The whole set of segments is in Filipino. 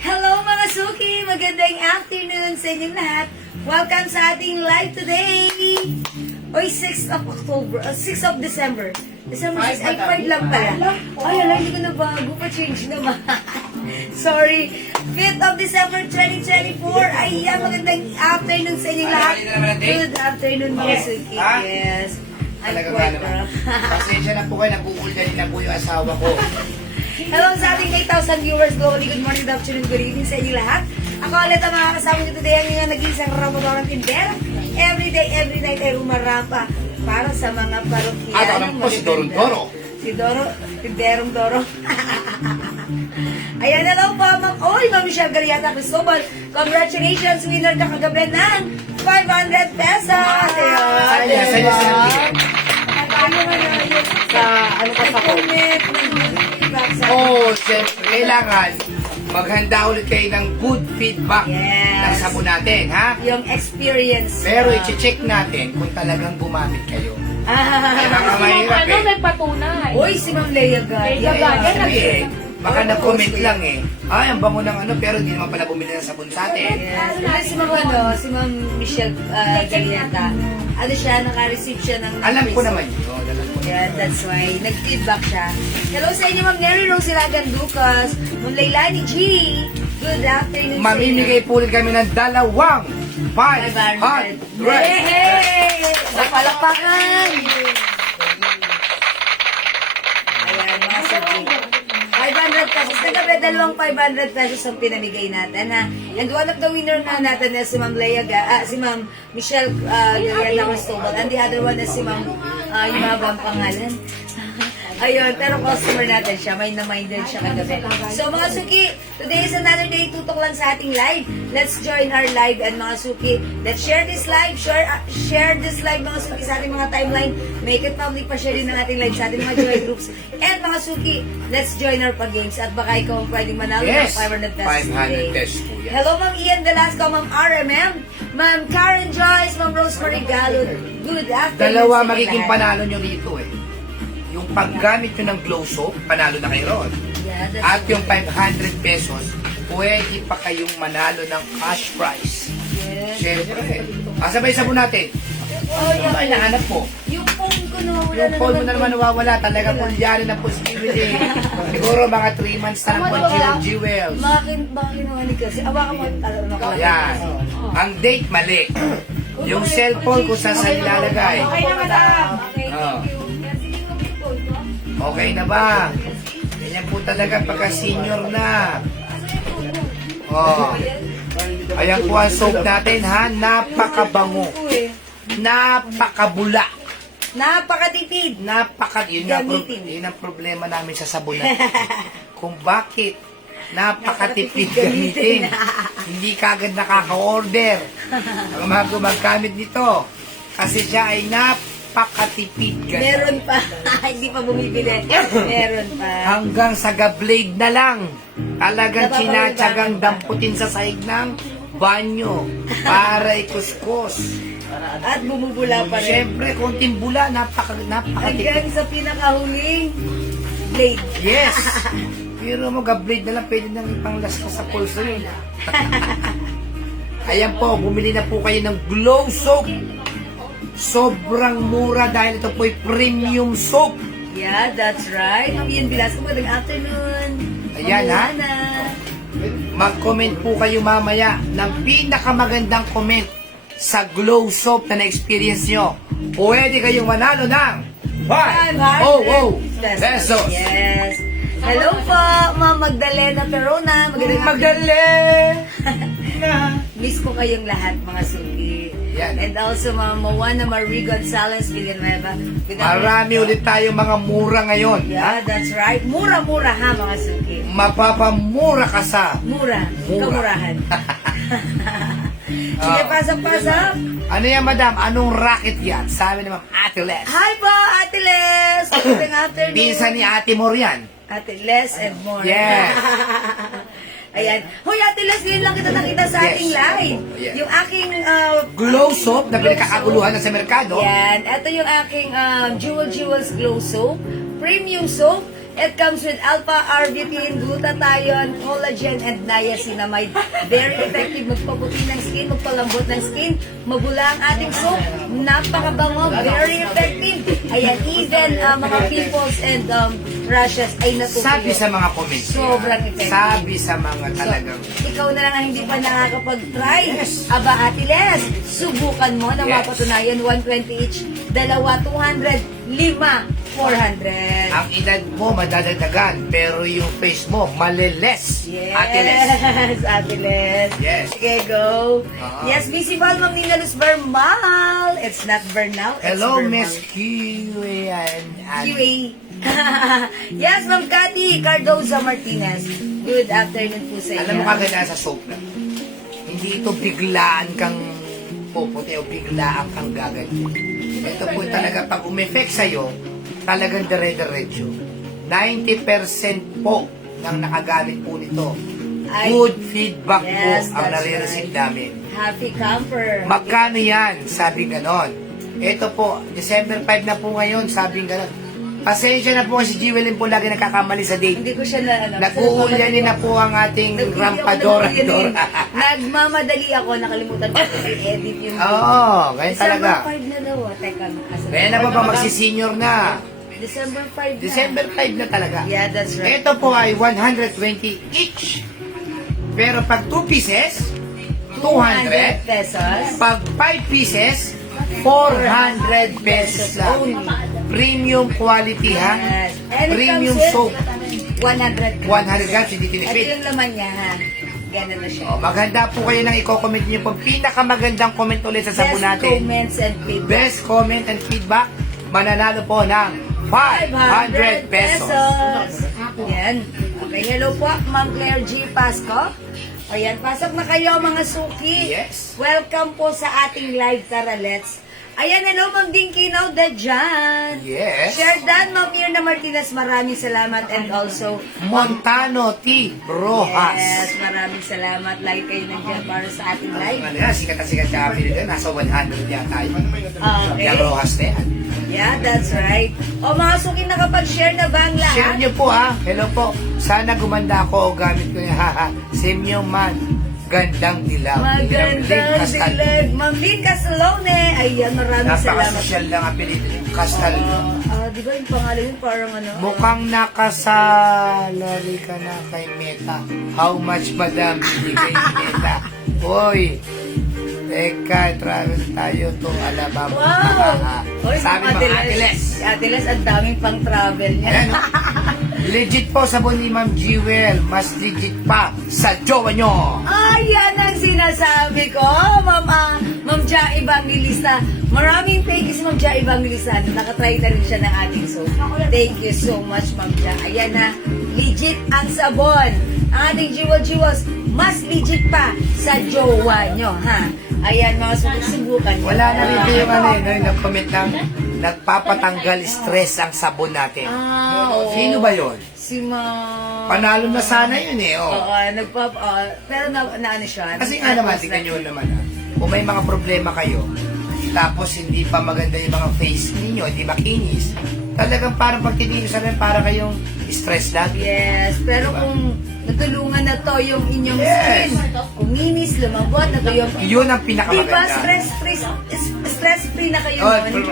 Hello mga suki! Magandang afternoon sa inyong lahat. Welcome sa ating live today! Oy, 6th of October, 6th of December. December 6, ay 5 lang pala. Ay, alam, hindi ko na bago pa change naman. Sorry. 5th of December 2024. Ayan, magandang afternoon sa inyong lahat. Good afternoon mga suki. Yes. I'm Talaga ba quite naman? Pasensya na po kayo, nabubulganin na po yung asawa ko. Hello sa ating 8,000 viewers globally. Good morning, good afternoon, good evening sa inyo lahat. Ako ulit ang mga kasama nyo today ang inyong nag-iisang Ramadan Tindera. Every day, every night ay umarapa para sa mga parokya. At alam po si Dorong Doro. Si Doro, Tinderong Doro. Ayan, hello po, Ma'am. Oy, Ma'am Michelle Gariata Cristobal. Congratulations, winner ka kagabi ng 500 pesos. Ayan, sa'yo sa natin. Sa, ano ka sa comment? Oo, siyempre, kailangan maghanda ulit kayo ng good feedback ng Yes. sabon natin, ha? Yung experience. Pero i-check natin kung talagang gumamit kayo. Ay, baka mahirap Ano, eh. may patunay. Uy, si Ma'am Leia Gaya. Leia Gaya. Sabi eh, baka nag-comment lang eh. Ay, ang bango ng ano, pero hindi naman pala bumili ng sabon sa atin. Yes. Ito si Ma'am, si Ma'am Michelle Galiata. Ano siya, naka-receive siya ng Alam ko Facebook. naman yun. Alam ko. Yeah, that's why. Nag-feedback siya. Hello sa inyo, Ma'am Mary Rose Ilagan Lucas. Ma'am Leilani G. Good afternoon Mamimigay po ulit kami ng dalawang 500. Hey! Napalakpakan! Ayan, mga sabi. 500 pesos. Nagabi, dalawang 500 pesos ang pinamigay natin, ha? And one of the winner na natin is si Ma'am si Ma'am Michelle Gariana Cristobal. And the other one is si Ma'am, yung mga pangalan. Ayun, pero customer natin siya. May na-mind din siya kagabi. So mga suki, today is another day. Tutok lang sa ating live. Let's join our live and mga suki. Let's share this live. Share this live mga suki sa ating mga timeline. Make it public pa share din ng ating live sa ating mga joy groups. And mga suki, let's join our pag-games. At baka ikaw ang pwedeng manalo Yes, ng 500 pesos 500 today. pesos po yan. Hello Ma'am Ian Velasco, Ma'am RMM, Ma'am Karen Joyce, Ma'am Rosemary Gallo. Good afternoon. Dalawa sa magiging lahat. panalo nyo rito eh. Yung paggamit nyo ng glow soap, panalo na kayo ron. Yeah, that's At yung 500 pesos, pwede pa kayong manalo ng cash prize. Yes. Siyempre. Sabay sabon natin. Oh, Ano ba inahanap mo? yung phone ko nawawala Yung phone mo na naman nawawala. Talaga pulyari ng posibility. Siguro mga 3 months na lang po Jewels. Bakit kinuha kasi? Awakan mo ano ko. Yan. Ang date mali. Yung cellphone kung saan sa nilalagay. Okay na madam. Okay, Oh. thank you. Okay na ba? Ganyan po talaga pagka senior na. Oh. Ayan po ang soap natin ha. Napakabango. Napakabula. Napakatipid. Yun ang problema namin sa sabon natin. Kung bakit napakatipid gamitin. Hindi kagad nakaka-order ang mga gumagamit nito. Kasi siya ay napakatipid gamitin. Meron pa. Hindi pa bumibili. Meron pa. Hanggang sa gablade na lang. Talagang sinatsagang damputin sa sahig ng banyo para ikuskus. At bumubula pa rin. Siyempre, konting bula, napakatipid. Hanggang sa pinakahuling blade. Yes! Pero mo, gablade na lang, pwede nang ipanglas ka sa pulso yun. Ayan po, bumili na po kayo ng glow soap. Sobrang mura dahil ito po'y premium soap. Yeah, that's right. Ma'am Ian Velasco, good afternoon. Ayan, ha? Ana. Mag-comment po kayo mamaya ng pinakamagandang comment sa glow soap na na-experience nyo. Pwede kayong manalo ng 500 pesos. Yes. Hello po, Ma'am Magdalena Perona. Miss ko kayong lahat, mga suki. Yan. And also, Ma'am Moana Marie Gonzalez Villanueva. Good afternoon. Marami ulit tayong mga mura ngayon. Yeah, that's right. Mura-mura ha, mga suki. Mapapamura ka sa... Mura. Mura. Kamurahan. Sige, pasok-pasok. Ano yan, madam? Anong racket yan? Sabi ni Ma'am Ate Les. Hi po, Ate Les. Good afternoon. Pinsan ni Ate Mor yan. Ate Les and more. Yes. Ayan. Hoy, Ate Les, ngayon lang kita nakita sa Yes. ating live. Yes. Yung aking... Glow soap na pinakakaguluhan na sa merkado. Yan. Ito yung aking Jewels Glow Soap. Premium soap. It comes with alpha-arbutin, glutathione, collagen, and niacinamide. Very effective. Magpaputi ng skin, magpalambot ng skin. Mabula ang ating soap. Napakabango. Very effective. Ayan, even mga pimples and rashes ay natutuyo. Sabi sa mga comments. Sobrang effective. Sabi sa mga talagang... Ikaw na lang ang hindi pa nakakapag-try. Aba, Ate Les, subukan mo na Yes. mapatunayan 120 each, dalawa 200, lima 400. Ang edad mo madadagdagan, pero yung face mo maliles. Yes, Ate Les. Ate Les. Yes. Okay, go. Ah. Yes, Missy Val, Ma'am Nina Luz Bernal. It's not Bernal, it's Hello, Bernal. Miss QA and... QA. Yes, Ma'am Cathy Cardoza Martinez. Good afternoon po sa inyo. Alam mo kaganda sa soap na, hindi ito biglaan kang puputi o biglaan kang gaganti. Ito po talaga, pag umeffect sa'yo, talagang dire-diretso. 90% po ng nakagamit po nito. Ay, Good feedback yes, po ang that's nare-receive right. namin. Happy camper. Magkano yan? Sabi ganon. Ito po, December 5 na po ngayon, sabi ganon. Pasensya na po kasi si Jewelin po lagi nakakamali sa date. Hindi ko siya na... Nag-uulyanin na po ang ating rampadora-dora. Nagmamadali ako, nakalimutan ko kasi edit yung... Oo, ganyan talaga. December 5 na daw. Teka, Kaya na ba magsisenior na? December 5 na. December 5 na talaga. Yeah, that's right. Ito po ay 120 each. Pero pag 2 pieces, 200. pesos. Pag 5 pieces, 400 pesos lang. Only. Premium quality ha. Yes. And it Premium comes soap. with 100 grams. 100 grams, hindi Ito tinipid. yung laman niya, ha? Ganun na siya. O, maghanda po kayo ng i-comment nyo po. Pinakamagandang comment ulit sa sabon Best natin. comments and feedback. Best comment and feedback, mananalo po ng 500 pesos. Yan. Okay, hello po, Ma'am Claire G. Pasco. Ayan, pasok na kayo mga suki. Yes. Welcome po sa ating live, Tara Let's. Ayan, hello, Ma'am Dinky Nauda dyan. Yes. Share Dan, Ma'am Irna Martinez, maraming salamat. And also, Montano T. Rojas. yes, maraming salamat. Like kayo nandiyan para sa ating live. Ano yan, sikat na sikat ka Pilipinas. Nasa 100 yata tayo. Okay. Yung Rojas na yan. Yeah, that's right. O mga suki, nakapag-share na ba ang lahat? Share nyo po ha. Hello po. Sana gumanda ako o gamit ko niya. Semyo man. Gandang dilaw. Magandang dilag. Ma'am Lynn Casalone. Ayan, maraming salamat. Napaka-social lang ang apelido yung Castal. Di ba yung pangalan yun parang ano? Mukhang nakasalari ka na kay Meta. How much, madam? Bibigay ni Meta. Hoy, teka, travel tayo to Alabama. Wow! Oy, Sabi Ate mga Ate Les. Si Ate Les, ang daming pang travel niya. Ayan, oh. Legit po sabon ni Ma'am Jewel. Mas legit pa sa jowa nyo. Ayan ang sinasabi ko, Ma'am Ja Evangelista. Maraming thank you sa Ma'am Ja Evangelista. Nakatry na rin siya ng ating soap. Thank you so much, Ma'am Ja. Ayan na, legit ang sabon. Ang ating Jewels, mas legit pa sa jowa nyo, ha? Ayan, mga subukan nyo. Wala na rin yung ano yun, nag-comment lang, nagpapatanggal stress ang sabon natin. Oo. Sino ba yun? Si Ma'am... Panalo na sana yun eh. Oh. Oo, pero na ano siya. Kasi nga naman, tingnan nyo naman ha. Kung may mga problema kayo, tapos hindi pa maganda yung mga face ninyo, hindi makinis, talagang parang pag tinigil sa rin, para kayong stress lagi. Yes, pero kung natulungan na to yung inyong Yes. skin. Kuminis, lumabot, na to yung... Yun ang Diba, pinakamaganda. stress-free na kayo Oh, nun?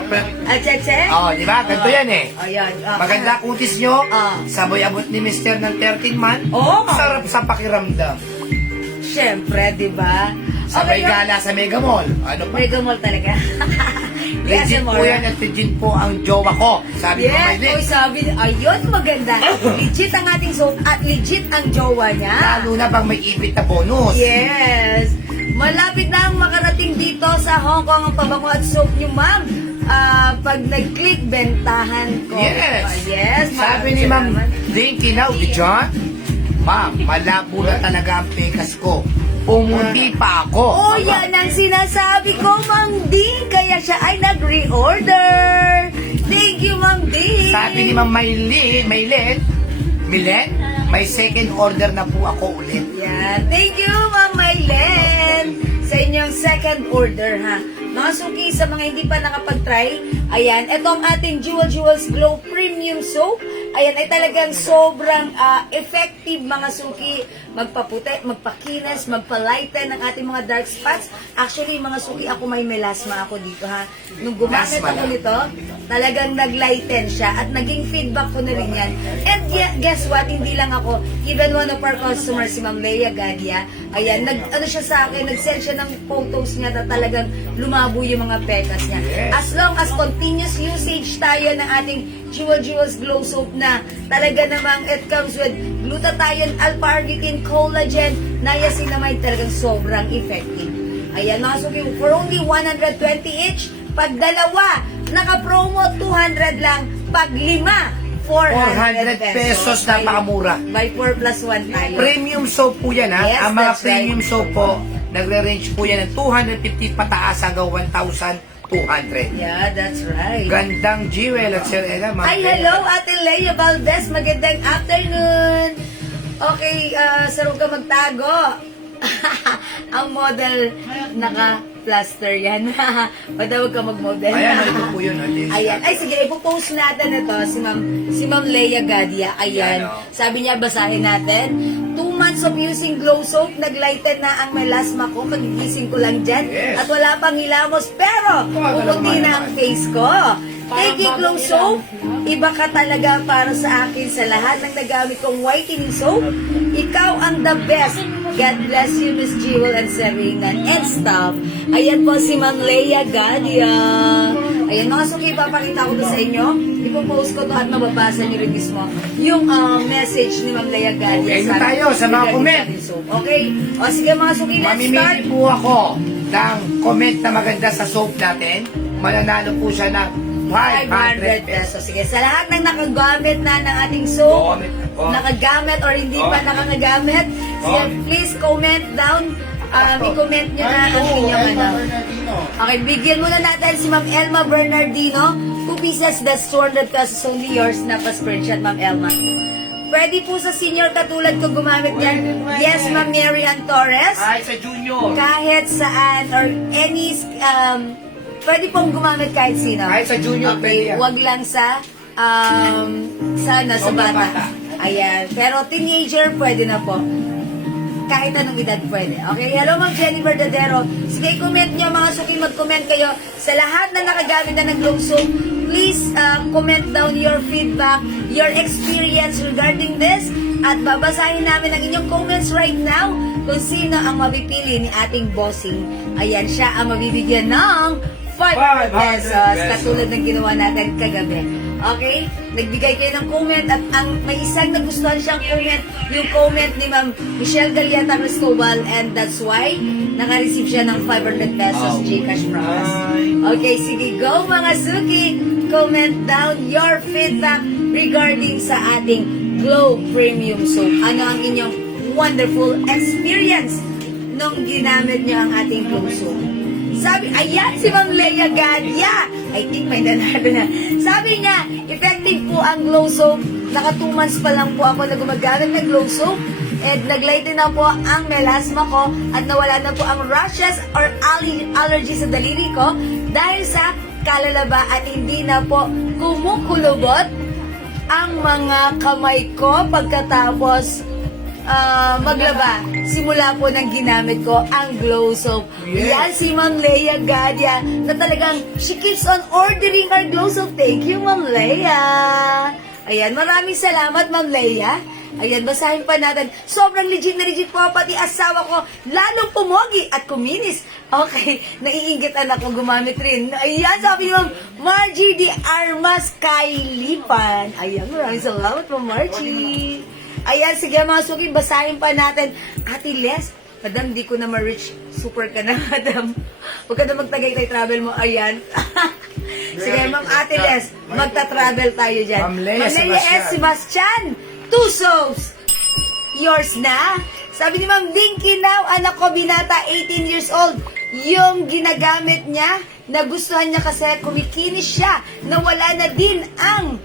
Cheche? Oh, di ba? Ganito yan eh. Ayan. Maganda kutis nyo, Ah. sabay abot ni Mr. ng 13 month, Oh. sarap sa pakiramdam. Siyempre, di ba? Sabay Okay, gala sa Mega Mall. Ano pa? Mega Mall talaga. Legit po yan at legit po ang jowa ko. Sabi ko may Yes, oy, sabi, ayun, maganda. Legit ang ating soap at legit ang jowa niya. Lalo na bang may ipit na bonus. Yes. Malapit na ang makarating dito sa Hong Kong ang pabango at soap niyo, ma'am. Pag nag-click, bentahan ko. Yes. Yes. Sabi ni Ma'am Dinky now, John, Ma'am, malabo na talaga ang pekas ko. Pumuti pa ako. Oh, yan ang sinasabi ko, Ma'am Ding. Kaya siya ay nag-reorder. Thank you, Ma'am Ding. Sabi ni Ma'am Milen, may second order na po ako ulit. Yeah. Thank you, Ma'am Mylen, sa inyong second order, ha. Mga suki, sa mga hindi pa nakapag-try, ayan, ito ang ating Jewels Glow Premium Soap. Ayan, ay talagang sobrang effective, mga suki. Magpaputi, magpakinas, magpalighten ng ating mga dark spots. Actually, mga suki, ako may melasma ako dito, ha. Nung gumamit Melasma ako lang. nito, talagang naglighten siya at naging feedback ko na rin yan. And guess what? Hindi lang ako, even one of our customers, si Ma'am Leia Gadia, ayan, ano siya sa akin, nag-send siya ng photos niya na talagang lumabo yung mga pekas niya. Yes. As long as continuous usage tayo ng ating Jewels Glow Soap na talaga namang it comes with glutathione, alpha-arginine, collagen, niacinamide, talagang sobrang effective. Ayan, mga suki, for only 120 each, pag dalawa, naka-promo 200 lang, pag lima, 400 pesos, napakamura. By 4 plus 1 tayo. Premium soap po yan, ha? Yes, Ang mga that's premium right. soap po, nagre-range po yan ng 250 pataas hanggang 1,200. Yeah, that's right. Gandang Jewel at Sir Ella. Ma'am Ay, Leia. hello, Ate Leia Valdez. Magandang afternoon. Okay, saro ka magtago. Ang model, naka-plaster yan. Madawag ka mag-model. Ayan, ito po yun. Alis. Ayan. Ay, sige, ipopost natin ito si Ma'am Leia Gadia. Ayan. Ayan, oh. Sabi niya, basahin natin. 2 months of using Glow Soap, naglighten na ang melasma ko. Pagigising ko lang dyan. Yes. At wala pang hilamos. Pero, puputi na ang face ko. Thank you, Glow Soap. Iba ka talaga para sa akin sa lahat ng nagamit kong whitening soap. Ikaw ang the best. God bless you, Miss Jewel and Serena and staff. Ayan po si Ma'am Leia Gadia. Ayan, mga suki, papakita ko to sa inyo. Ipopost ko to at mababasa nyo rin mismo yung message ni Ma'am Leia Gadia. Okay, na tayo sa mga regarding comment. sa ating soap. Okay? O sige mga suki, let's start. Mamimili po ako ng comment na maganda sa soap natin. Mananalo po siya ng 500 500 pesos. pesos. Sige, sa lahat ng nakagamit na ng ating soap, Comment na po. nakagamit or hindi pa nakakagamit, sige, Comment. please comment down. I-comment nyo na ang inyong ano. Okay, bigyan muna natin si Ma'am Elma Bernardino. 2 pieces, that's 200 pesos only yours na pa-screenshot, Ma'am Elma. Pwede po sa senior katulad ko gumamit yan. Yes, Ma'am Mary Ann Torres. Ay, sa junior. Kahit saan or any pwede pong gumamit kahit sino. Kahit sa junior, pwede Okay, yan. wag lang sa sa Sobrang bata. bata. Ayan, pero teenager pwede na po. Kahit anong edad pwede. Okay, hello Ma'am Jennifer Dadero. Sige, comment nyo mga suki, mag-comment kayo. Sa lahat na nakagamit na ng Glow Soap, please comment down your feedback, your experience regarding this. At babasahin namin ang inyong comments right now kung sino ang mapipili ni ating bossing. Ayan, siya ang mabibigyan ng 500 pesos katulad ng ginawa natin kagabi. Okay? Nagbigay kayo ng comment at ang may isang nagustuhan siyang comment, yung comment ni Ma'am Michelle Galiata Cristobal, and that's why naka-receive siya ng 500 pesos Gcash from us. Okay, sige, go mga suki! Comment down your feedback regarding sa ating Glow Premium Soap. Ano ang inyong wonderful experience nung ginamit niyo ang ating Glow Soap? Sabi, ayan si Ma'am Leia Gadia. I think may nanalo na. Sabi niya, effective po ang Glow Soap. Naka 2 months pa lang po ako na gumagamit ng Glow Soap. And naglighten na po ang melasma ko at nawala na po ang rashes or allergy sa daliri ko dahil sa kalalaba at hindi na po kumukulubot ang mga kamay ko pagkatapos maglaba. Simula po nang ginamit ko ang Glow Soap. Yes. Yan si Ma'am Leia Gadia na talagang she keeps on ordering our Glow Soap. Thank you, Ma'am Leia. Ayan, maraming salamat, Ma'am Leia. Ayan, basahin pa natin. Sobrang legit na legit po, pati asawa ko, lalong pumogi at kuminis. Okay, naiingitan ako gumamit rin. Ayan, sabi ni Ma'am Margie Di Armas Kailipan. Ayan, maraming salamat po, Margie. Ayan, sige mga suki, basahin pa natin. Ate Les, Madam, di ko na ma-reach. Super ka na, Madam. Huwag ka na magtagay-tay travel mo. Ayan. Sige, Ma'am Ate Les, magta-travel tayo dyan. Ma'am Leia S. Sebastian, 2 soaps. Yours na. Sabi ni Ma'am Dinky now, anak ko binata, 18 years old. Yung ginagamit niya, nagustuhan niya kasi kumikinis siya. Nawala na din ang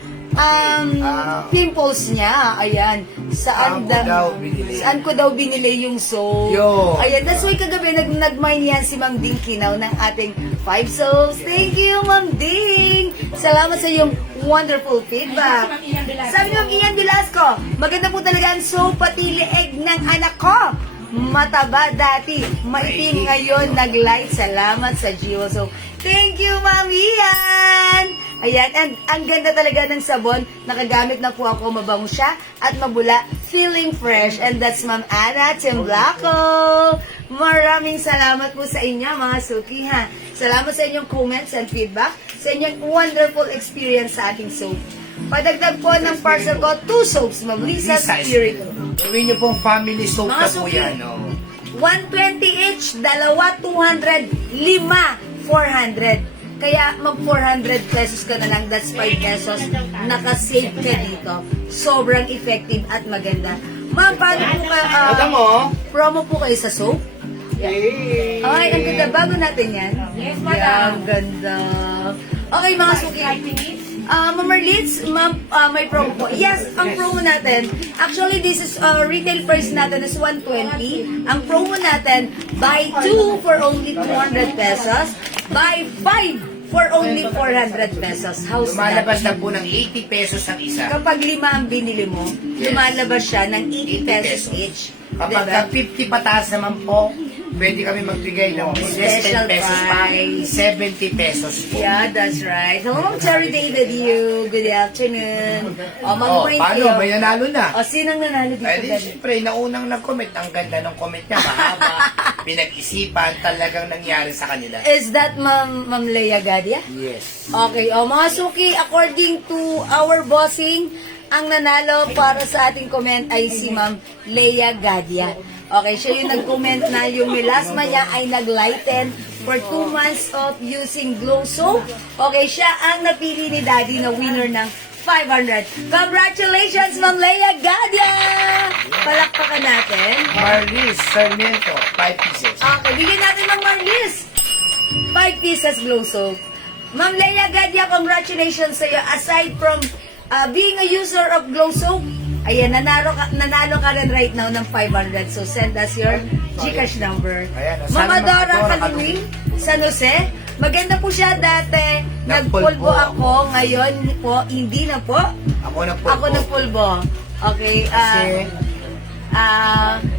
pimples niya. Ayan. Saan ko daw binili yung soap? Yo. Ayan. That's why kagabi nag-mine yan si Ma'am Dinky now ng ating 5 soaps. Thank you, Ma'am Ding. Salamat sa iyong wonderful feedback. Sabi ni Ma'am Ian Velasco, maganda po talaga ang soap pati leeg ng anak ko. Mataba dati, maitim ngayon, nag-light. Salamat sa Jewel Soap. Thank you, Ma'am Ian! Ayan, and ang ganda talaga ng sabon. Nakagamit na po ako, mabango siya at mabula, feeling fresh. And that's Ma'am Ana Timblaco. Maraming salamat po sa inyo, mga suki, ha. Salamat sa inyong comments and feedback, sa inyong wonderful experience sa ating soap. Padagdag po ng parcel ko, 2 soaps, Ma'am Lisa Spirito. Gawin niyo pong family soap Mga na po suki. yan. Oh. 120 each, dalawa 200, 5 400. Kaya mag 400 pesos ka na lang, that's 5 pesos. Nakasave ka dito. Sobrang effective at maganda. Ma'am, paano po ka, Madam mo? promo po kayo sa soap? Hey. Ay, ang ganda. Bago natin yan. Yes, Yan, madam. ganda. Okay, mga suki. Ma'am Merlitz, may promo po. Yes, ang promo natin, actually this is retail price natin is 120. Ang promo natin, buy 2 for only 200 pesos, buy 5 for only 400 pesos. How's Lumalabas that? na po ng 80 pesos ang isa. Kapag 5 ang binili mo, Yes. lumalabas siya ng 80 pesos each. Kapag Diba? ka 50 pataas naman po, pwede kami magbigay ng less Special 10 pesos pa. price. 70 pesos po. Yeah, that's right. Hello, Cherry David, you. Good afternoon. O, Oh, mag-point paano? kayo. May nanalo na. O, sinong nanalo dito? Eh di, David? siyempre, naunang nag-comment. Ang ganda ng comment niya. Mahaba. Pinag-isipan. Talagang nangyari sa kanila. Is that Ma'am Leia Gadia? Yes. Okay, o mga suki, according to our bossing, ang nanalo para sa ating comment ay si Ma'am Leia Gadia. Okay, siya yung nag-comment na yung melasma niya ay nag-lighten for 2 months of using Glow Soap. Okay, siya ang napili ni Daddy na winner ng 500. Congratulations, Ma'am Leia Gadia! Palakpakan natin. Marlis Sarmiento, 5 pieces. Okay, bigyan natin ng Marlis. 5 pieces Glow Soap. Ma'am Leia Gadia, congratulations sa iyo. Aside from being a user of Glow Soap, ayan, nanalo ka rin right now ng 500. So, send us your GCash number. Ayan, Mama sana Dora Dora Kaluwing, San Jose. Maganda po siya dati. Nagpulbo Nagpulbo ako. Ngayon po, hindi na po. Ako na po. Ako nagpulbo. Okay. Kasi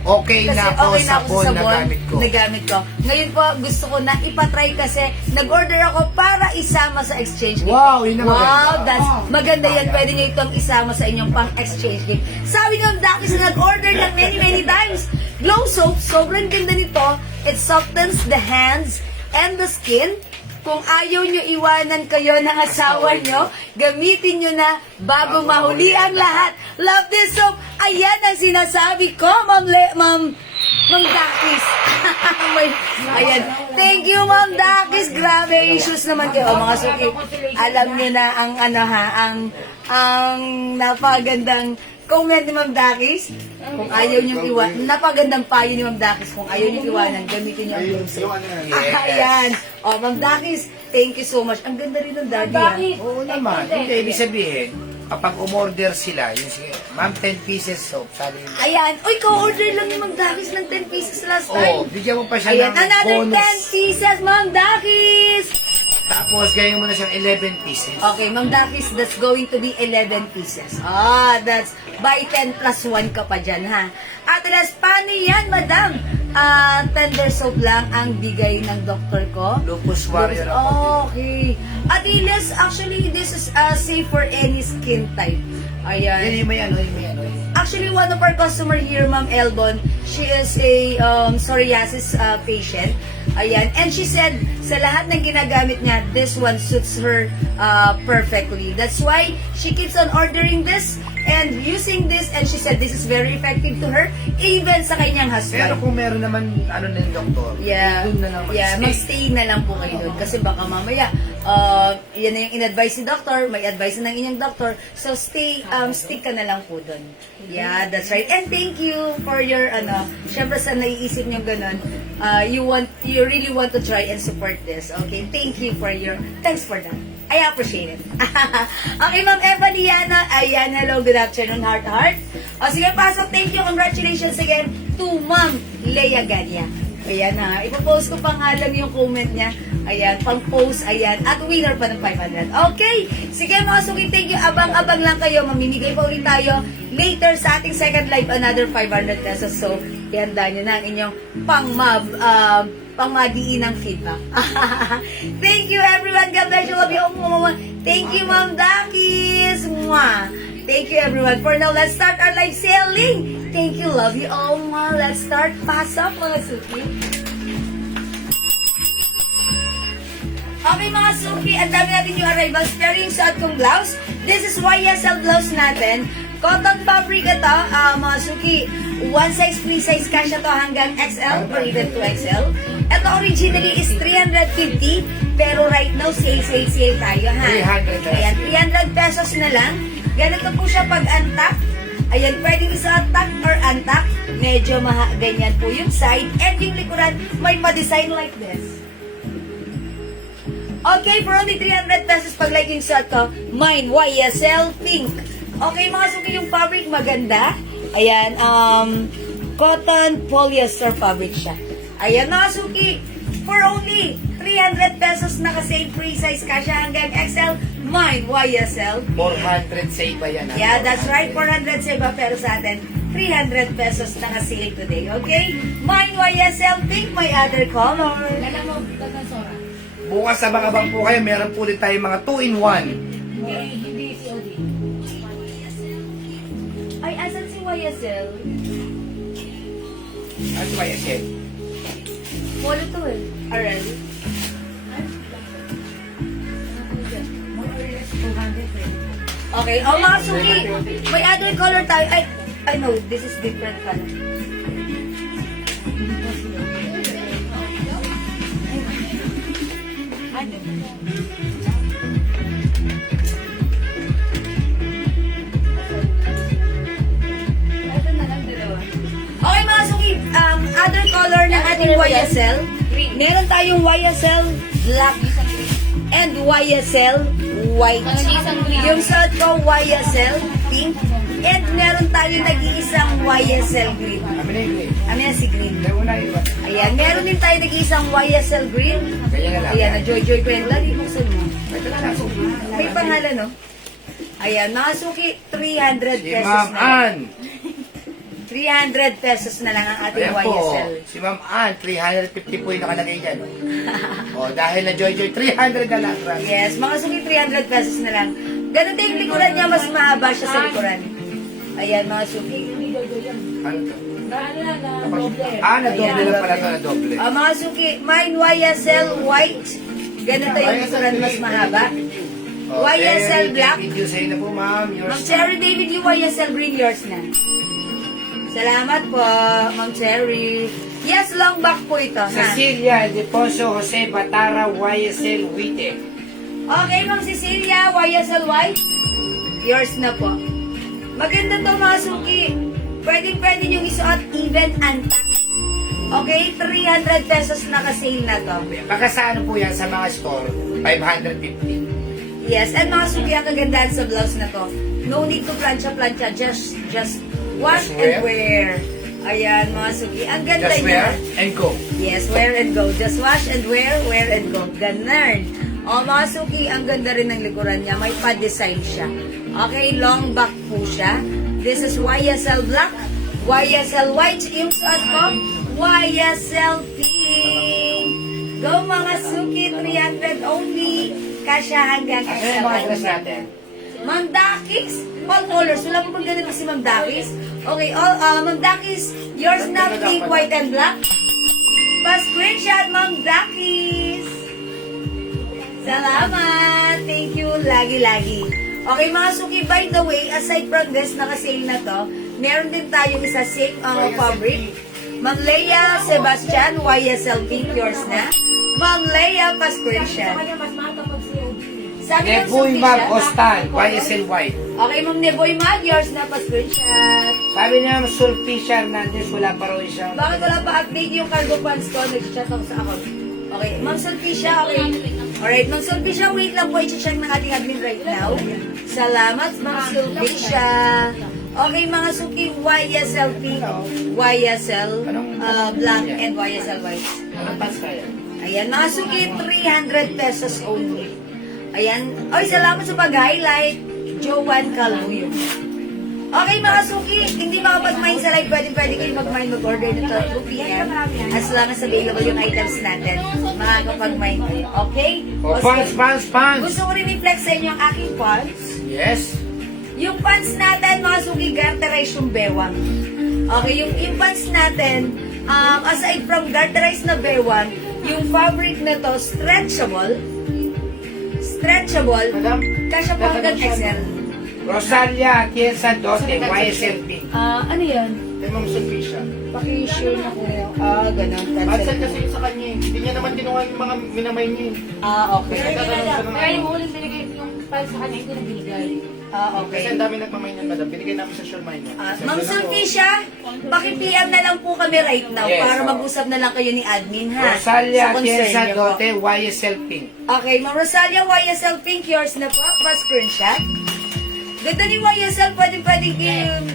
okay Kasi na po okay na sa ako phone sa na sabon gamit ko. na gamit ko. Ngayon po, gusto ko na ipatry kasi nag-order ako para isama sa exchange gift. Wow, yun na Wow, maganda. that's maganda yan. Pwede nyo itong isama sa inyong pang-exchange gift. Sabi ng Dakis na nag-order ng many times. Glow Soap, sobrang ganda nito. It softens the hands and the skin. Kung ayaw nyo iwanan kayo ng asawa nyo, gamitin nyo na bago mahuli ang lahat. Love this soap. Ayan ang sinasabi ko, Ma'am Dakis. Ayan. Thank you, Ma'am Dakis. Grabe, issues naman kayo. O, mga suki, alam nyo na ang ang napagandang comment ni Ma'am Dakis. Kung ayaw nyo iwanan, napagandang payo ni Ma'am Dakis. Kung ayaw nyo iwanan, gamitin nyo ang Glow Soap. Yes. Ayan. O, Ma'am Dakis, thank you so much. Ang ganda rin ng daddy. Bakit? Oo naman. Hindi, ibig sabihin, kapag umorder sila, yung sige, ma'am, 10 pieces soap, sabi nila. Ayan. Uy, ka-order lang ni Ma'am Dakis ng 10 pieces last time. Oo, bigyan mo pa siya Ayan, ng another 10 bonus. pieces, Ma'am Dakis! Tapos, gawin mo na siyang 11 pieces. Okay, Ma'am Dakis, that's going to be 11 pieces. Ah, that's by 10 plus 1 ka pa dyan, ha? At alas, paano yan, madam? Tender soap lang ang bigay ng doktor ko. Lupus warrior ako. Okay. At Iles, actually, this is safe for any skin type. Yan Ayan. yung may ano, yung may ano. Actually, one of our customer here, Ma'am Elbon, she is a psoriasis patient. Ayan. And she said, sa lahat ng ginagamit niya, this one suits her perfectly. That's why she keeps on ordering this and using this, and she said this is very effective to her, even sa kanyang Pero husband. kung meron naman, ano na yung doktor, Yeah. doon na lang Yeah, mag-stay. mag-stay na lang po kayo doon. Kasi baka mamaya, yan na yung in-advise ni doctor, may advice na ng inyong doctor. So, stick ka na lang po doon. Yeah, that's right. And thank you for your, syempre sa naiisip niyo ganun, you really want to try and support this. Okay, thanks for that. I appreciate it. Okay, Ma'am Eva Liana. Ayan, hello, good afternoon, heart. O, sige, pasok. Thank you. Congratulations again to Ma'am Lea Ganya. Ayan, ha. Ipopost ko pa nga lang yung comment niya. Ayan, pang-post, ayan. At winner pa ng 500. Okay. Sige, mga suki, thank you. Abang-abang lang kayo. Mamimigay pa ulit tayo later sa ating second live, another 500 pesos. So, ihanda nyo na ang inyong pangmadiin ng feedback. Thank you, everyone. God bless you. Love you. Thank you, Ma'am Dakis. Mwah. Thank you, everyone. For now, let's start our live selling. Thank you. Love you all. Mwah. Let's start. Pass up, mga suki. Okay, mga suki. Ang dami natin yung arrivals. Pero yung suot kong blouse, this is YSL blouse natin. Cotton fabric ito, mga suki. One size, free size kasha to hanggang XL or even 2XL. Ito originally is 350, pero right now, sale tayo, ha? 300 pesos. Ayan, 300 pesos na lang. Ganito po siya pag untuck. Ayan, pwedeng isa tuck or untuck. Medyo ganyan po yung side. And yung likuran, may pa-design like this. Okay, for only 300 pesos pag like yung suot ko, mine, YSL Pink. Okay, mga suki, yung fabric maganda. Ayan, cotton polyester fabric siya. Ayan, mga suki, for only 300 pesos naka-sale free size ka siya hanggang XL, mine, YSL. 400 save ba yan? Yeah, that's right, 400 save ba, pero sa atin, 300 pesos naka-sale today, okay? Mine, YSL Pink, may other color. Bukas sa Bangabang po kayo, meron po ulit tayo mga 2-in-1. Ay, asan si YSL? Ano ba yan, Chef? Wala to eh. Aral. Okay, mga suki, may other color tayo. I know, this is different pala. Okay, mga suki, other color ng ating YSL. Meron tayong YSL black and YSL white. Yung suot ko, YSL pink. And meron tayong nag-iisang YSL green. Kami na yung green. Ano yan si green? Kaya wala iba. Ayan, meron din tayo nag-iisang YSL green. Kaya na lang. Ayan, na Joy Brenda. Ibuksan mo. Ito na lang. May pangalan, no? Ayan, mga suki, 300 Si pesos Ma'am na lang. Ann. 300 pesos na lang ang ating Ayan po. YSL. Si Ma'am Ann, 350 po yung nakalagay dyan. O, dahil na Joy, 300 na lang. Grabe. Yes, mga suki, 300 pesos na lang. Ganun din yung likuran niya, mas mahaba siya sa likuran. Ayan, mga suki. Ano to? Na doble lang pala ito, na doble. Mga suki, mine YSL white. Ganito yung likuran, mas mahaba. YSL black. Thank you sa'yo na po, ma'am. Ma'am Cherry David, yung YSL green, yours na. Salamat po, Ma'am Cherry. Yes, long back po ito. Ha? Cecilia Deposo Jose Batara YSL Wite. Okay, Ma'am Cecilia, YSL white. Yours na po. Maganda to, mga suki. Pwede nyo isuot even untucked. Okay, 300 pesos naka-sale na to. Baka sa ano po yan, sa mga store, 550. Yes, and mga suki, ang kagandahan sa blouse na to. No need to plancha-plancha, just wash Just and wear. Ayan, mga suki. Ang ganda Just niya. wear and go. Yes, wear and go. Just wash and wear and go. Ganun. O, mga suki, ang ganda rin ng likuran niya. May pa-design siya. Okay, long back po siya. This is YSL black, YSL white, yung suot ko, YSL pink. Go mga suki, 300 only. Kasya hanggang Ano yung mga dress natin? Ma'am Dakis, all colors. Wala po bang ganito si Ma'am Dakis? Okay, Ma'am Dakis, yours na pink, white, and black. Pa-screenshot, Ma'am Dakis. Salamat! Thank you, lagi-lagi. Okay, mga suki, by the way, aside from this, naka-sale na to, meron din tayong isa same fabric. Ma'am Leia Sebastian, YSL pink, yours na. Ma'am Leia, pa-screenshot. Sabi ng Neboy suki Mag siya. Ostan, YSL White. Okay, Ma'am Neboy Mag, yours na, pa-screenshot. Sabi niya, Sulpicia Hernandez, wala pa raw isang... Bakit wala pa update yung cargo pants ko? Nag-chat ako sa account. Okay, Ma'am Sulpicia, okay. Alright, Ma'am Sulpicia, wait lang po. I-check ng ating admin right now. Salamat, Ma'am Sulpicia. Okay, mga suki, YSL pink, YSL black, and YSL white. Anong pants kaya? Ayan, mga suki, 300 pesos only. Ayan. Oy, salamat sa pag-highlight. Joan Calmuyo. Okay, mga suki, hindi makapag-mine sa live. Pwede kayo mag-mine, mag-order nito at 2 p.m. As long as available yung items natin, makakapag-mine kayo. Okay? O, pants! Gusto ko rin i-flex sa inyo ang aking pants. Yes. Yung pants natin, mga suki, garterize yung bewang. Okay, yung pants natin, aside from garterize na bewang, yung fabric na to, stretchable, Madam? kasya po hanggang XL. Rosalia Atienza Dote, YSL pink. Ano yan? Kay Ma'am Sulpicia. Paki-share na ko. Ganun. Pansan kasi yun sa kanya eh. Hindi niya naman kinuha yung mga minamay niya eh. Okay. Kaya yung huling binigay yung file sa kanya, hindi na binigay. Kasi ang dami nagmamay niyan, madam. Binigay namin sa Sure Mind. Ma'am Sulpicia, paki-PM na lang po kami right now Yes, para oo. mag-usap na lang kayo ni admin, ha? Rosalia Sa concern Atienza niyo po. Dote, YSL pink. Okay, Ma'am Rosalia, YSL pink, yours na po. Pa-screenshot. Ganda ni YSL, pwedeng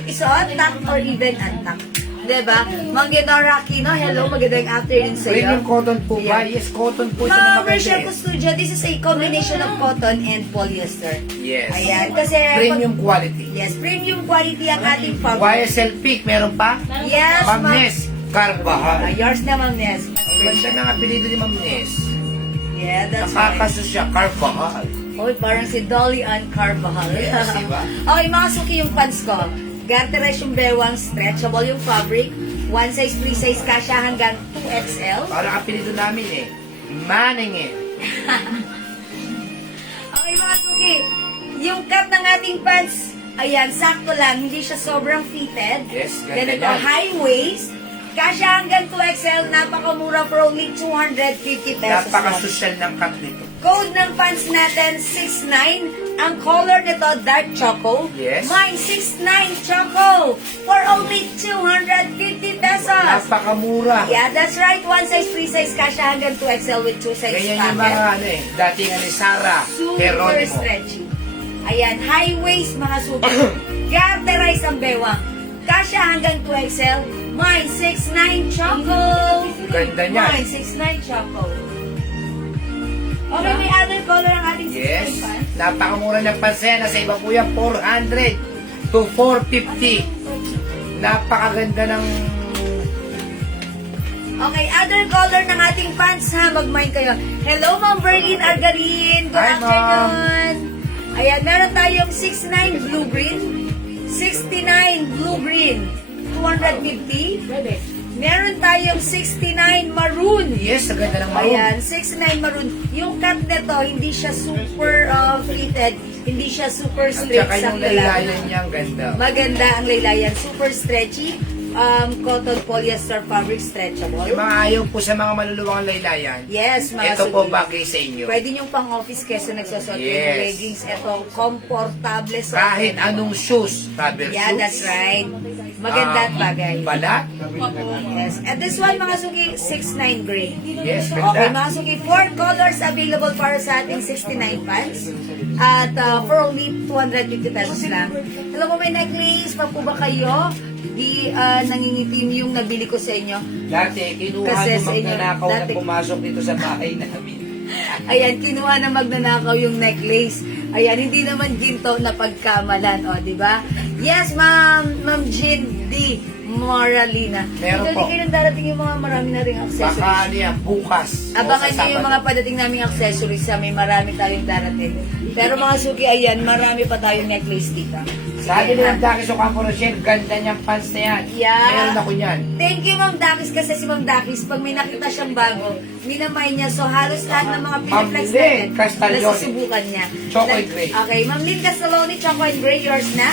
isuot, tuck or even untuck. Diba? Mang Genora Aquino, hello, magandang afternoon sa iyo. Premium cotton po ba? Yeah. Yes, cotton po ito na Ma'am maganda Rachel eh. Custodia, this is a combination of cotton and polyester. Yes. Ayan, kasi... Premium quality. Yes, premium quality ang ating fabric. YSL pink, meron pa? Yes, Ma'am Nes Carvajal. Yours na, Ma'am Nes. Ang ganda ng apelido ni Ma'am Nes. Yeah, that's right. Nakakaso siya, Carvajal. Oy, parang si Dolly Ann Carvajal. Yes, diba? Okay, mga suki yung pants ko. Garterize yung bewang, stretchable yung fabric. One size, free size, kasya hanggang 2XL. Parang apelido namin eh. Manning eh. Okay, mga suki. Yung cut ng ating pants, ayan, sakto lang. Hindi siya sobrang fitted. Yes, ganda Ganito, yan. high waist. Kasya hanggang 2XL, napakamura for only 250 pesos. Napaka-social ng cut nito. Code ng pants natin, 69. Ang color nito, dark choco. Yes. Mine, 69 choco. For only 250 pesos. Napakamura. Yeah, that's right. One size, free size, kasya hanggang 2XL with 2 size Ganyan yung pocket. mga dating ni Sarah Super Geronimo. stretchy. Ayan, high waist mga super. Garterize ang bewang. Kasya hanggang 2XL. Mine, 69 choco. Ganda niya. Mine, 69 choco. Okay, may other color ang ating 69 Yes. pants. Napakamura ng pansin. Nasa iba po yan, 400 to 450. Napakaganda ng... Okay, other color ng ating pants ha. Mag-mind kayo. Hello, Ma'am Berlin Argarin. Good Hi, Ma'am. afternoon. Ayan, meron tayong 69 blue-green. 69 blue-green. 250. Pwede. Meron tayong 69 maroon. Yes, ang ganda ng maroon. Ayan, 69 maroon. Yung cut nito, hindi siya super fitted. Hindi siya super At straight. saka yung sakto lang. laylayan niya, ang ganda. Maganda ang laylayan. Super stretchy. Cotton polyester fabric stretchable. Yung mga ayaw po sa mga maluluwang laylayan, Yes, mga ito po suki. bagay sa inyo. Pwede nyo pang office kesa nagsusot Yes. yung leggings. Ito, komportable sa Kahit anong shoes, rubber Yeah, shoes. that's right. Maganda at bagay. Balat. Yes. And this one, mga suki, 69 gray. Yes, Okay, ganda. mga suki, 4 colors available para sa ating 69 pants. At for only 250 pesos lang. Hello po, may necklace. Pa po ba kayo? Di nangingitim yung nabili ko sa inyo. Dati, kinuha Kasi ng sa inyo, magnanakaw na dati- pumasok dito sa bahay namin. Ayan, kinuha na magnanakaw yung necklace. Ayan, hindi naman ginto na pagkamalan, o, di ba? Yes, Ma'am Jean D. Moralina. Meron Ito, po. di kayo darating yung mga marami na ring accessories. Baka ano yan, bukas. Abangan O sa niyo yung Sabado. mga padating naming accessories sa may marami tayong darating. Pero mga suki, ayan, marami pa tayong necklace dito. Sabi Sige, ni Ma'am Dakis o Campo Rochelle, ganda niyang pants na yan. Yeah. Meron ako niyan. Thank you, Ma'am Dakis, kasi si Ma'am Dakis, pag may nakita siyang bago, minamay niya. So, halos lahat ng mga Ma'am piniflex Lynn natin, Castaglione. nasusubukan niya. Choco and Gray. Okay, Ma'am Lynn Castaglione, Choco and Gray, yours na.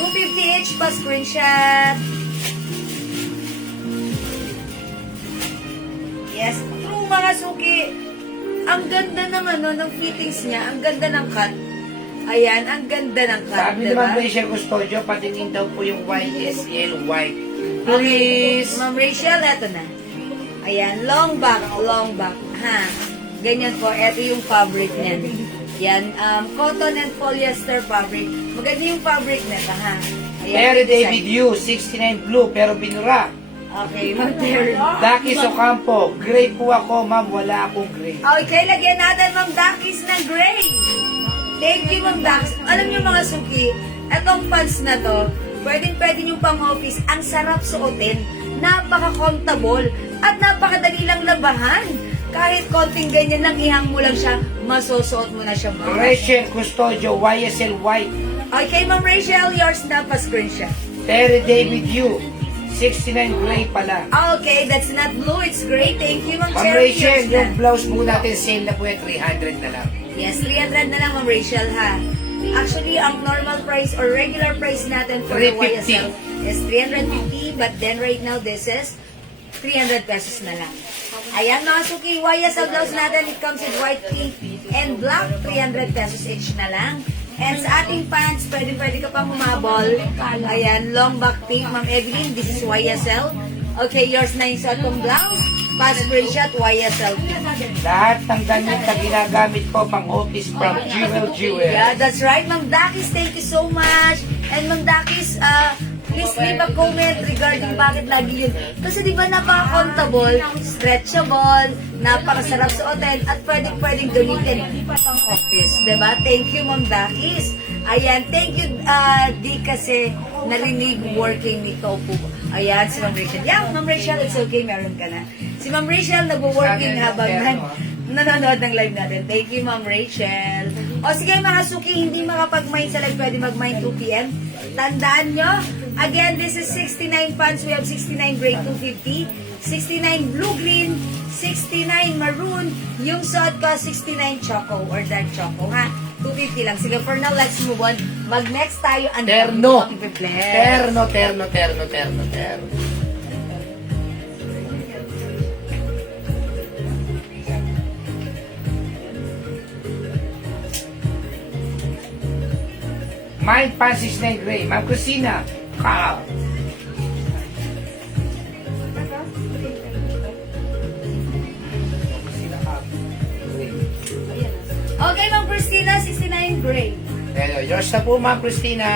250 each pa screenshot. Yes, true mga suki. Ang ganda ng ng fittings niya, ang ganda ng cut. Ayan, ang ganda ng cut, Sabi ni diba? Ma'am Rachel Custodio, patingin daw po yung YSL white. Okay, Please. Ma'am Rachel, eto na. Ayan, long back, ha. Ganyan po, eto yung fabric niyan. Yan, cotton and polyester fabric. Maganda yung fabric nito, ha. Ayan, Terry yung design. David Yu, 69 blue, pero binura. Okay, Ma'am Terry. Dakis Ocampo, gray po ako, ma'am, wala akong gray. Okay, lagyan natin Ma'am Dakis na gray. Thank you, Ma'am Dakis. Alam niyo mga suki, etong pants na to, pwedeng-pwede yung pang-office. Ang sarap suotin. Napaka-comfortable. At napakadali lang labahan. Kahit konting ganyan lang, ihang mo lang siya, masusuot mo na siya. Rachel Custodio, YSL white. Okay, Ma'am Rachel, yours na pa screenshot. Terry David Yu, 69 gray pala. Okay, that's not blue, it's gray. Thank you, Ma'am Ma'am Cherry. Rachel, Yours na. yung blouse po natin, sale na po yung 300 na lang. Yes, 300 na lang, Ma'am Rachel, ha? Actually, ang normal price or regular price natin for the 350. YSL is 350, but then right now, this is 300 pesos na lang. Ayan, mga suki, YSL blouse natin, it comes with white, pink, and black, 300 pesos each na lang. And sa ating pants, pwede ka pang humabol. Ayan, long back pink, Ma'am Evelyn, this is YSL. Okay, yours na yung suot kong blouse. Pass screenshot, YSL pink. Lahat ng damit na ginagamit ko pang office from Jewel. Yeah, that's right. Ma'am Dakis, thank you so much. And Ma'am Dakis, please leave a comment regarding bakit lagi yun. Kasi di ba napaka-comfortable, stretchable, napakasarap sa hotel, at pwedeng gamitin pang office. Diba? Thank you, Ma'am Dakis. Ayan, thank you, di kasi narinig working nito po. Ayan, si Ma'am Rachel. Yeah, Ma'am Rachel, it's okay, meron ka na. Si Ma'am Rachel, nag-working habang nanonood ng live natin. Thank you, Ma'am Rachel. O sige, mga suki, hindi makapag-mine sa live, pwede mag-mine 2 p.m. Tandaan nyo, again, this is 69 pants. We have 69 gray, 250. 69 blue-green, 69 maroon. Yung suot ko, 69 choco or dark choco, ha? 250 lang. Sige, for now, let's move on. Mag-next tayo. Ang Terno. dami ko i-flex. Terno. Mine pants 69 gray. Ma'am Christina, ka. Okay, Ma'am Christina, 69 gray. Hello, yours na po, Ma'am Christina.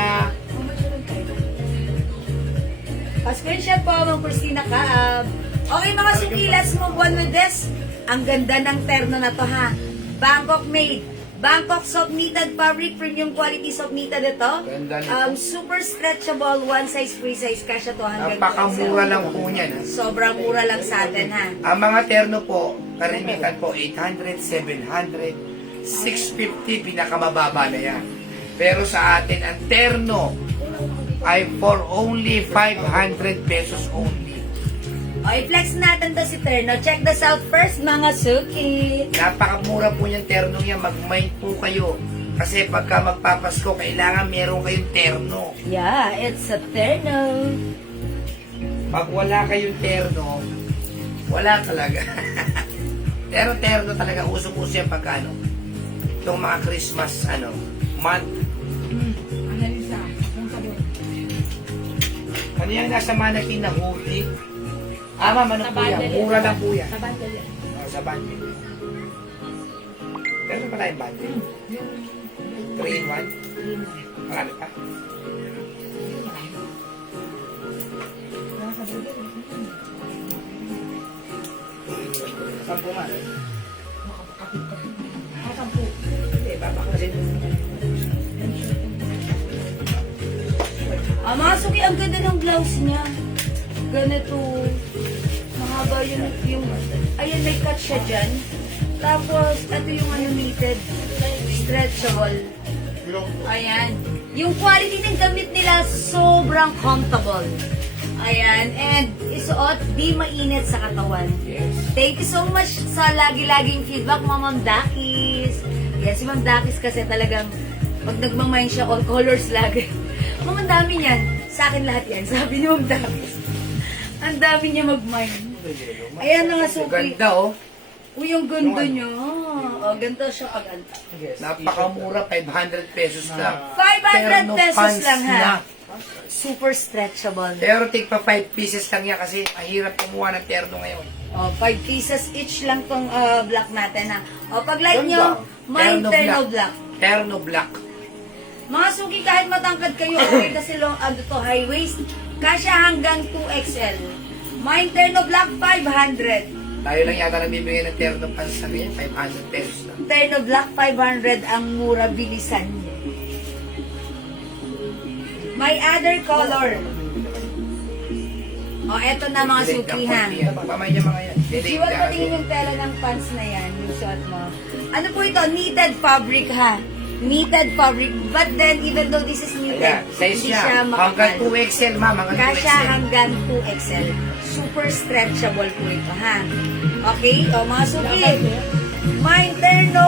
Pa-screenshot po, Ma'am Christina Kaab. Okay, mga suki, let's move on with this. Ang ganda ng terno na to, ha? Bangkok made. Bangkok soft knitted fabric, premium quality soft knitted ito. Ganda nito. Super stretchable, one size, free size, kasha to hanggang Napakamura lang po niyan. Ha? Sobrang mura lang sa atin, ha? Ang mga terno po, karamihan po, 800, 700, 650, pinakamababa na yan. Pero sa atin, ang terno ay for only 500 pesos only. O, i-flex natin to si Terno. Check this out first, mga suki. Napakamura po yung terno yan. Mag-mind po kayo. Kasi pagka magpapasko, kailangan meron kayong terno. Yeah, it's a Terno. Pag wala kayong terno, wala talaga. Pero terno talaga, usok-uso yan pagka ano. Itong mga Christmas, month. Ano yan nasa mannequin na hoodie? Ma'am, ano po yan? Mura lang po yan. Sa bundle yan. Sa bundle. Meron pa tayong bundle? 3 in 1? Marami pa? Saan po man? Uy, ang ganda ng blouse niya. Ganito. Mahaba yung ayan, may cut siya dyan. Tapos, ito yung ano, knitted. Stretchable. Ayan. Yung quality ng damit nila, sobrang comfortable. Ayan. And isuot, di mainit sa katawan. Yes. Thank you so much sa lagi-laging feedback, Ma'am Dakis. Yan, si Ma'am Dakis kasi talagang pag nagmamine siya, all colors lagi. Ma'am, ang dami niyan. Sa akin lahat yan. Sabi ni Ma'am Dakis. Ang dami niya mag-mine. Ayan na nga, Suki. Ganda, oh. Uy, ang ganda niya. O, ganito siya pag-anta. Napakamura, 500 pesos lang. 500 pesos pants lang, ha? na. Super stretchable. Pero take pa 5 pieces lang yan kasi mahirap kumuha ng terno ngayon. O, 5 pieces each lang tong black natin, ha? O, pag like Ganda. nyo, mine terno black. Terno black. Mga Suki, kahit matangkad kayo, okay kasi long, to high waist, kasya hanggang 2XL. Mine terno black, 500. Tayo lang yata nabibigay ng terno pants na ganyan, 500 pesos lang. Terno black, 500 ang mura, bilisan niyo. May other color. O, eto na mga Suki, ha? Pamay niya mga yan. Siwag patingin yung tela ng pants na yan, yung suot mo. Ano po ito? Knitted fabric, ha? Knitted fabric. But then, even though this is knitted, Ayan, size hindi niya. siya Hanggang makapal. 2XL, ma'am. Hanggang 2XL. Kasya hanggang 2XL. Super stretchable po ito, ha? Okay? O, mga Suki. Mine terno.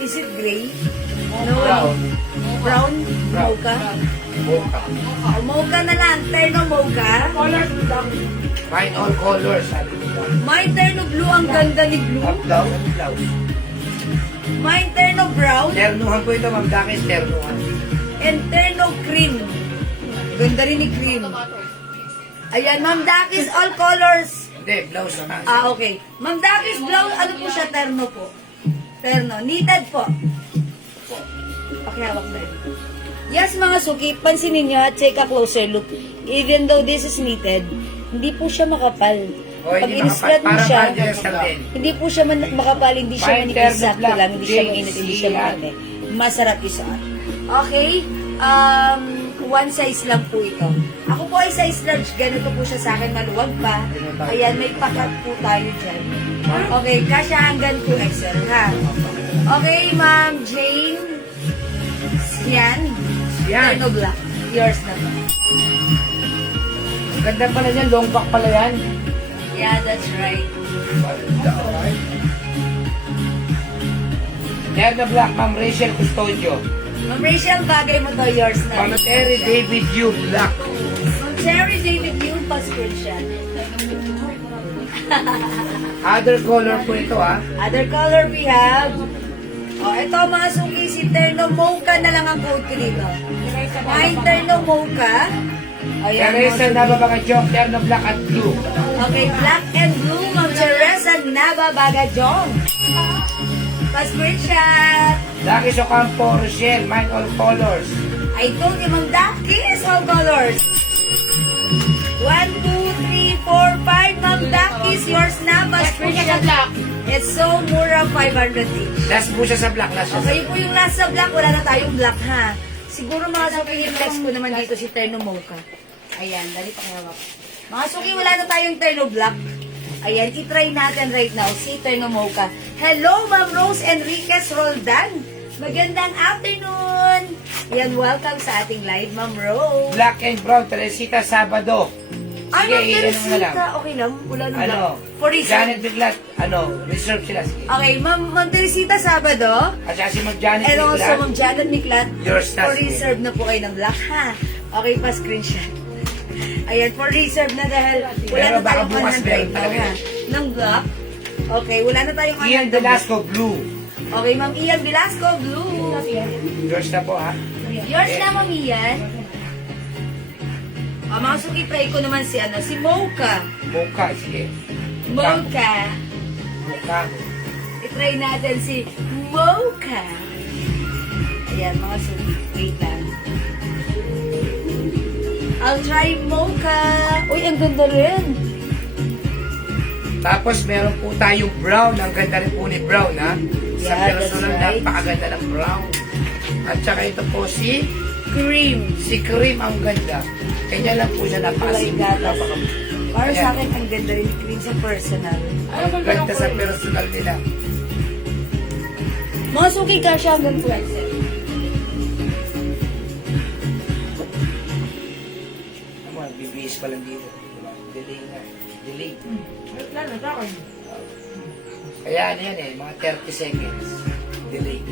Is it gray? No. Brown. Brown? Brown. Mocha? Mocha. O, mocha na lang. Terno mocha. Fine all colors. Sabi ko. Mine terno blue. Ang ganda ni blue. Up down, blouse. Mine terno brown. Ternuhan po ito, ma'am. Dakis, ternuhan. And terno cream. Ganda rin ni cream. Ayan, Ma'am Dakis, all colors. Hindi, blouse na. Okay. Ma'am Dakis, blouse, ano po siya? Terno po. Terno. Knitted po. Pakihawak na rin. Yes, mga Suki, pansinin nyo at take a closer look. Even though this is knitted, hindi po siya makapal. O, Pag hindi in-spread mo makapal. siya, Parang Angeles lang din. hindi po siya makapal, hindi siya Fine, manipis, terno sakto black. lang, hindi siya James mainit, hindi siya Ian. maate. Masarap isuot. Okay? One size lang po ito. Ako po ay size large, ganito po siya sa akin, maluwag pa. Ayan, may pakat po tayo dyan. Okay, kasya hanggang 2XL, ha? Okay, Ma'am Jane. Yan. Yan. Terno black. Yours na po. Ang ganda pala niya, long back pala yan. Yeah, that's right. Terno black, ma'am Rachel Custodio. Ma'am Rachel, bagay mo to, yours na. Ma'am Terry David Yu Black. Ma'am Cherry David, yung pa-screenshot. Other color po ito, ha. Other color we have. Ito mga Suki, si Terno Mocha na lang ang code ko dito. May Terno Mocha. Ayan, Teresa mga Suki. Nababagajong, Terno Black at Blue. Okay, black and blue, Ma'am Teresa Nababagajong. Pa-screenshot. Dakis Ocampo, Rochelle, mine all colors. I told you, Ma'am Dakis, all colors. 1, 2, 3, 4, 5, Ma'am Dakis, yours na, pa-screenshot. It's so mura, 500 each. Last po siya sa black, last siya sa Okay po yung last sa black, wala na tayong black, ha? Siguro mga Suki, i-flex ko naman dito si Terno Mocha. Ayan, dali pa kaya ako. Mga Suki, wala na tayong Terno Black. Ayan, itry natin right now si Terno Mocha. Hello, Ma'am Rose Enriquez Roldan. Magandang afternoon. Ayan, welcome sa ating live, Ma'am Rose. Black and brown, Teresita Sabado. Ay, Ma'am iyan mo na lang. Teresita, okay lang, wala nang Ano? black. For reason. Janet Biglat, reserve sila. Sige. Okay, Ma'am Teresita Sabado. At saka si Ma'am Janet And also, Biglat. Ma'am Janet Miklat, Yours na, for sige. reserve na po kayo ng black, ha? Okay pa, screenshot. Ayan, for reserve na dahil wala Pero na baka tayong bukas 100 meron now, talaga ha? yun. Ng black. Okay, wala na tayong Ian 100 Velasco, Blue. Okay, Ma'am Ian Velasco, blue. Yours na po, ha. Yours na, Ma'am Ian. Mga Suki, try ko naman si Mocha. Mocha, sige. Mocha. Mocha. I-try natin si Mocha. Ayan, mga Suki. Wait lang. I'll try Mocha. Uy, ang ganda rin. Tapos meron po tayong brown. Ang ganda rin po ni brown, ha. Sa Yeah, personal, that's right. napakaganda ng brown. At saka ito po si Cream. Cream, ang ganda. Kanya lang po siya napakasimple. gatas. Para Ayan. sa akin, ang ganda rin cream sa personal. Ano ba Ganda sa personal nila. Mga suki ka siya hanggang 12. Ano, bibihis pa lang dito. Diba? Delay nga. Delay. Wala na, sa akin. Kaya ano yan eh, mga 30 seconds. Delay.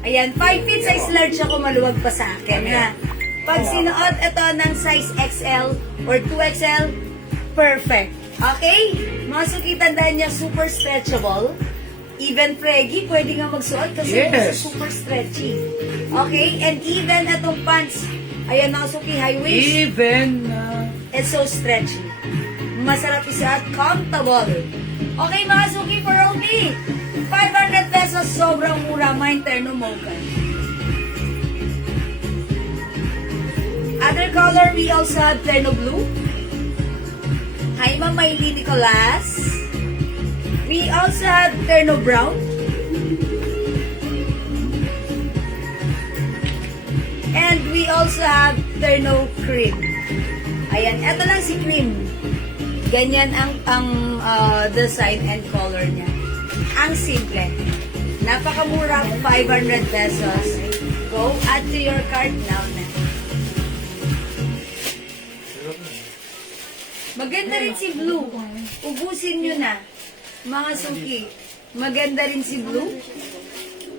Ayan, 5 feet size large ako, maluwag pa sa akin, Ayan. ha? Pag sinuot ito ng size XL or 2XL, perfect. Okay? Mga suki, tandaan niya, super stretchable. Even Freggy, pwede nga magsuot kasi Yes. super stretchy. Okay? And even itong pants, ayan mga suki, high waist, Even it's so stretchy. Masarap isuot, comfortable. Okay mga suki, for only 500 pesos, sobrang mura, mine terno mocha. Other color, we also have terno blue. Hi, Ma'am Maylene Nicolas. We also have terno brown. And we also have terno cream. Ayan, eto lang si cream. Ganyan ang design and color niya. Ang simple. Napakamura, 500 pesos. Go add to your cart now na. Maganda rin si blue. Ubusin nyo na. Mga suki. Maganda rin si blue.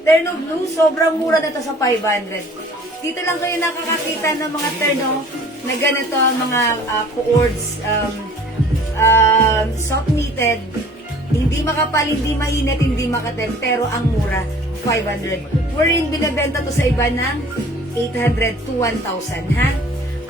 Terno blue, sobrang mura na to sa 500. Dito lang kayo nakakakita ng mga terno na ganito, mga cords, soft knitted, hindi makapal, hindi mainit, hindi makatem, pero ang mura, 500. Wherein binabenta to sa iba ng 800 to 1,000, ha?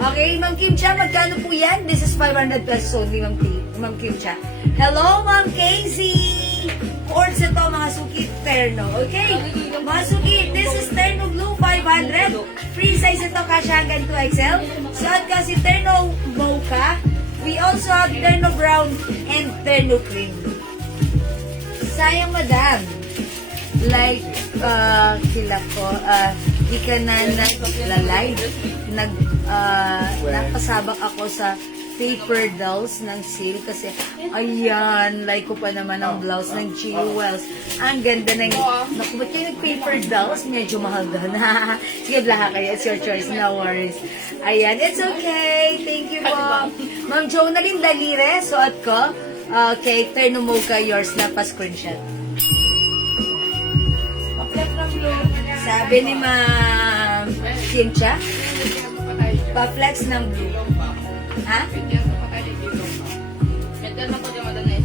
Okay, Ma'am Kim Cha, magkano po yan? This is 500 pesos only, Ma'am Kim Cha. Hello, Ma'am Casey! Cords ito, mga suki, terno. Okay? Mga suki, this is terno blue, 500. Free size ito, kasya hanggang 2XL. Suot ka si terno mocha. We also have terno brown and terno cream. Sayang, madam. Like, sila ko, di ka na naglalay. Napasabak ako sa paper dolls ng sale kasi, ayan, like ko pa naman ang blouse ng Jewels. Ang ganda ng, naku, ba't kayo nag-paper dolls? Medyo mahal doon. Sige, blaha kayo. It's your choice. No worries. Ayan, it's okay. Thank you, Mom. Ma'am Jonalyn Dalire, suot ko. Okay, Terno Mocha, yours na pa-screenshot. Sabi ni Ma'am Kimcha, pa-flex ng blue. Ha?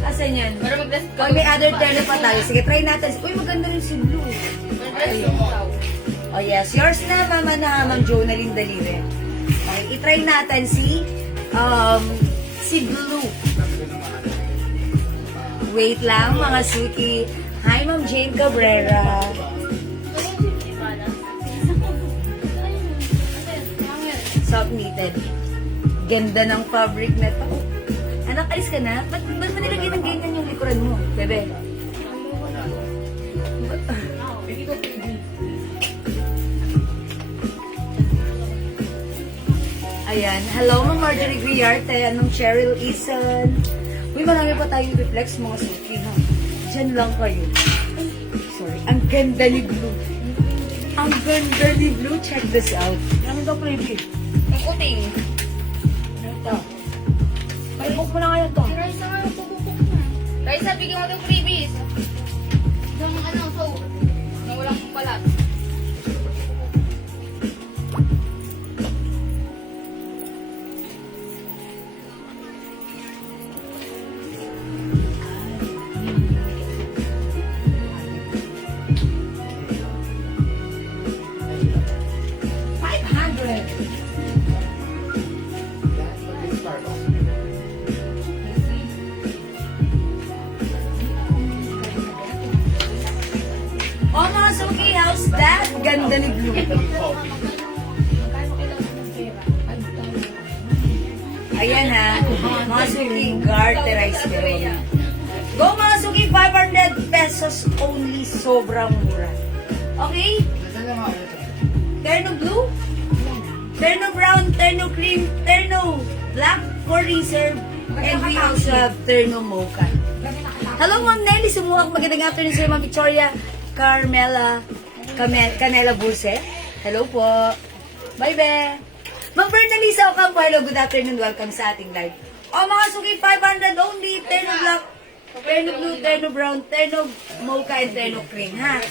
Asan yan? Oh, may other terno pa tayo. Sige, try natin. Uy, maganda rin si blue. Oh, yes. Yours na, Ma'am Jonalyn Dalire. Okay, itry natin si blue. Wait lang, mga suki. Hi, Ma'am Jane Cabrera. Soft knitted. Ganda ng fabric na to. Anak, alis ka na? Ba't mo nilagay ng ganyan yung likuran mo, bebe? Ayan. Hello, Ma'am Marjorie Griarte. Anong Cheryl Eason? Uy, marami pa tayong reflex, mga suki, ha? Diyan lang kayo. Ay, sorry. Ang ganda ni Blue. Ang ganda ni Blue. Check this out. Ano daw, preview? Ang kuting. Ito. Ay, book mo na ngayon to. Si Raisa nga, pupupok na. Raisa, bigyan mo ng freebies. Yung ano, so, na walang palat. Oh, mga suki, how's that? Ganda ni Blue. Ayan ha, mga suki, garterize kayo. Go mga suki, 500 pesos only, sobrang mura. Okay? Terno blue? Terno brown, terno cream, terno black for reserve, and we also have terno mocha. Hello, Ma'am Nelly Sumuhak. Magandang afternoon sir, Ma'am Victoria Canela Burse. Hello po. Bye, be. Ma'am Bernalisa Ocampo. Hello, good afternoon. Welcome sa ating live. O, mga suki, 500 only. Terno black, terno blue, terno brown, terno mocha, and terno cream, ha?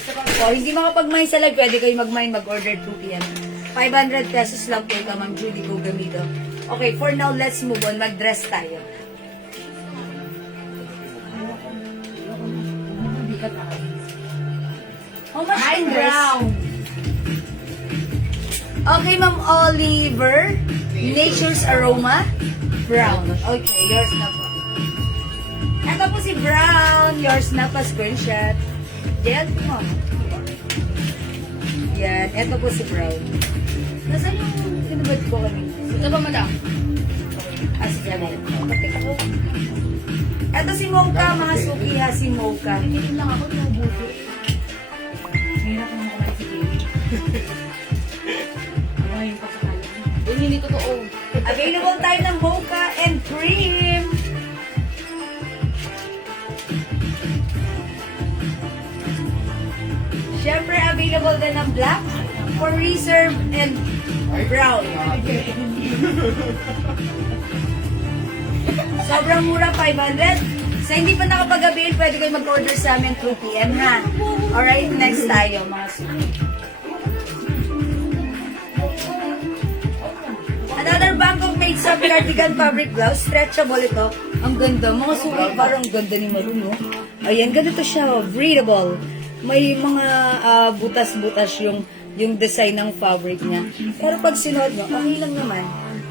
O, hindi makapag-mine sa live. Pwede kayo mag-mine, mag-order 2 p.m. 500 pesos lang po ito, Ma'am Judy Gugamido. Okay, for now, let's move on. Mag-dress tayo. How much in brown? Okay, Ma'am Oliver. Nature's Aroma. Brown. Okay, yours na po. Ito po si Brown. Yours na pa, screenshot. Yan po. Yan. Ito po si Brown. Nasaan yung inubad ko kanina? Ito ba, madam? Sige, kapit ako. Ito si Mocha, mga suki ha, si Mocha. Hindi lang ako, nabuto. Hirap naman ako si Kiri. Ano yung pagkakalan? Hindi totoo. Available tayo ng Mocha and cream. Siyempre, available din ng black for reserve and brown. Sobrang mura, 500. Sa hindi pa nakapag-avail, pwede kayo mag-order sa amin 2 p.m. ha. Alright, next tayo mga suki. Another Bangkok made sa cardigan fabric blouse. Stretchable ito. Ang ganda. Mga suki, parang ganda ni Maru, no? Ayan, ganito siya. Breathable. May mga butas-butas yung design ng fabric niya. Pero pag sinuot nyo, okay lang naman.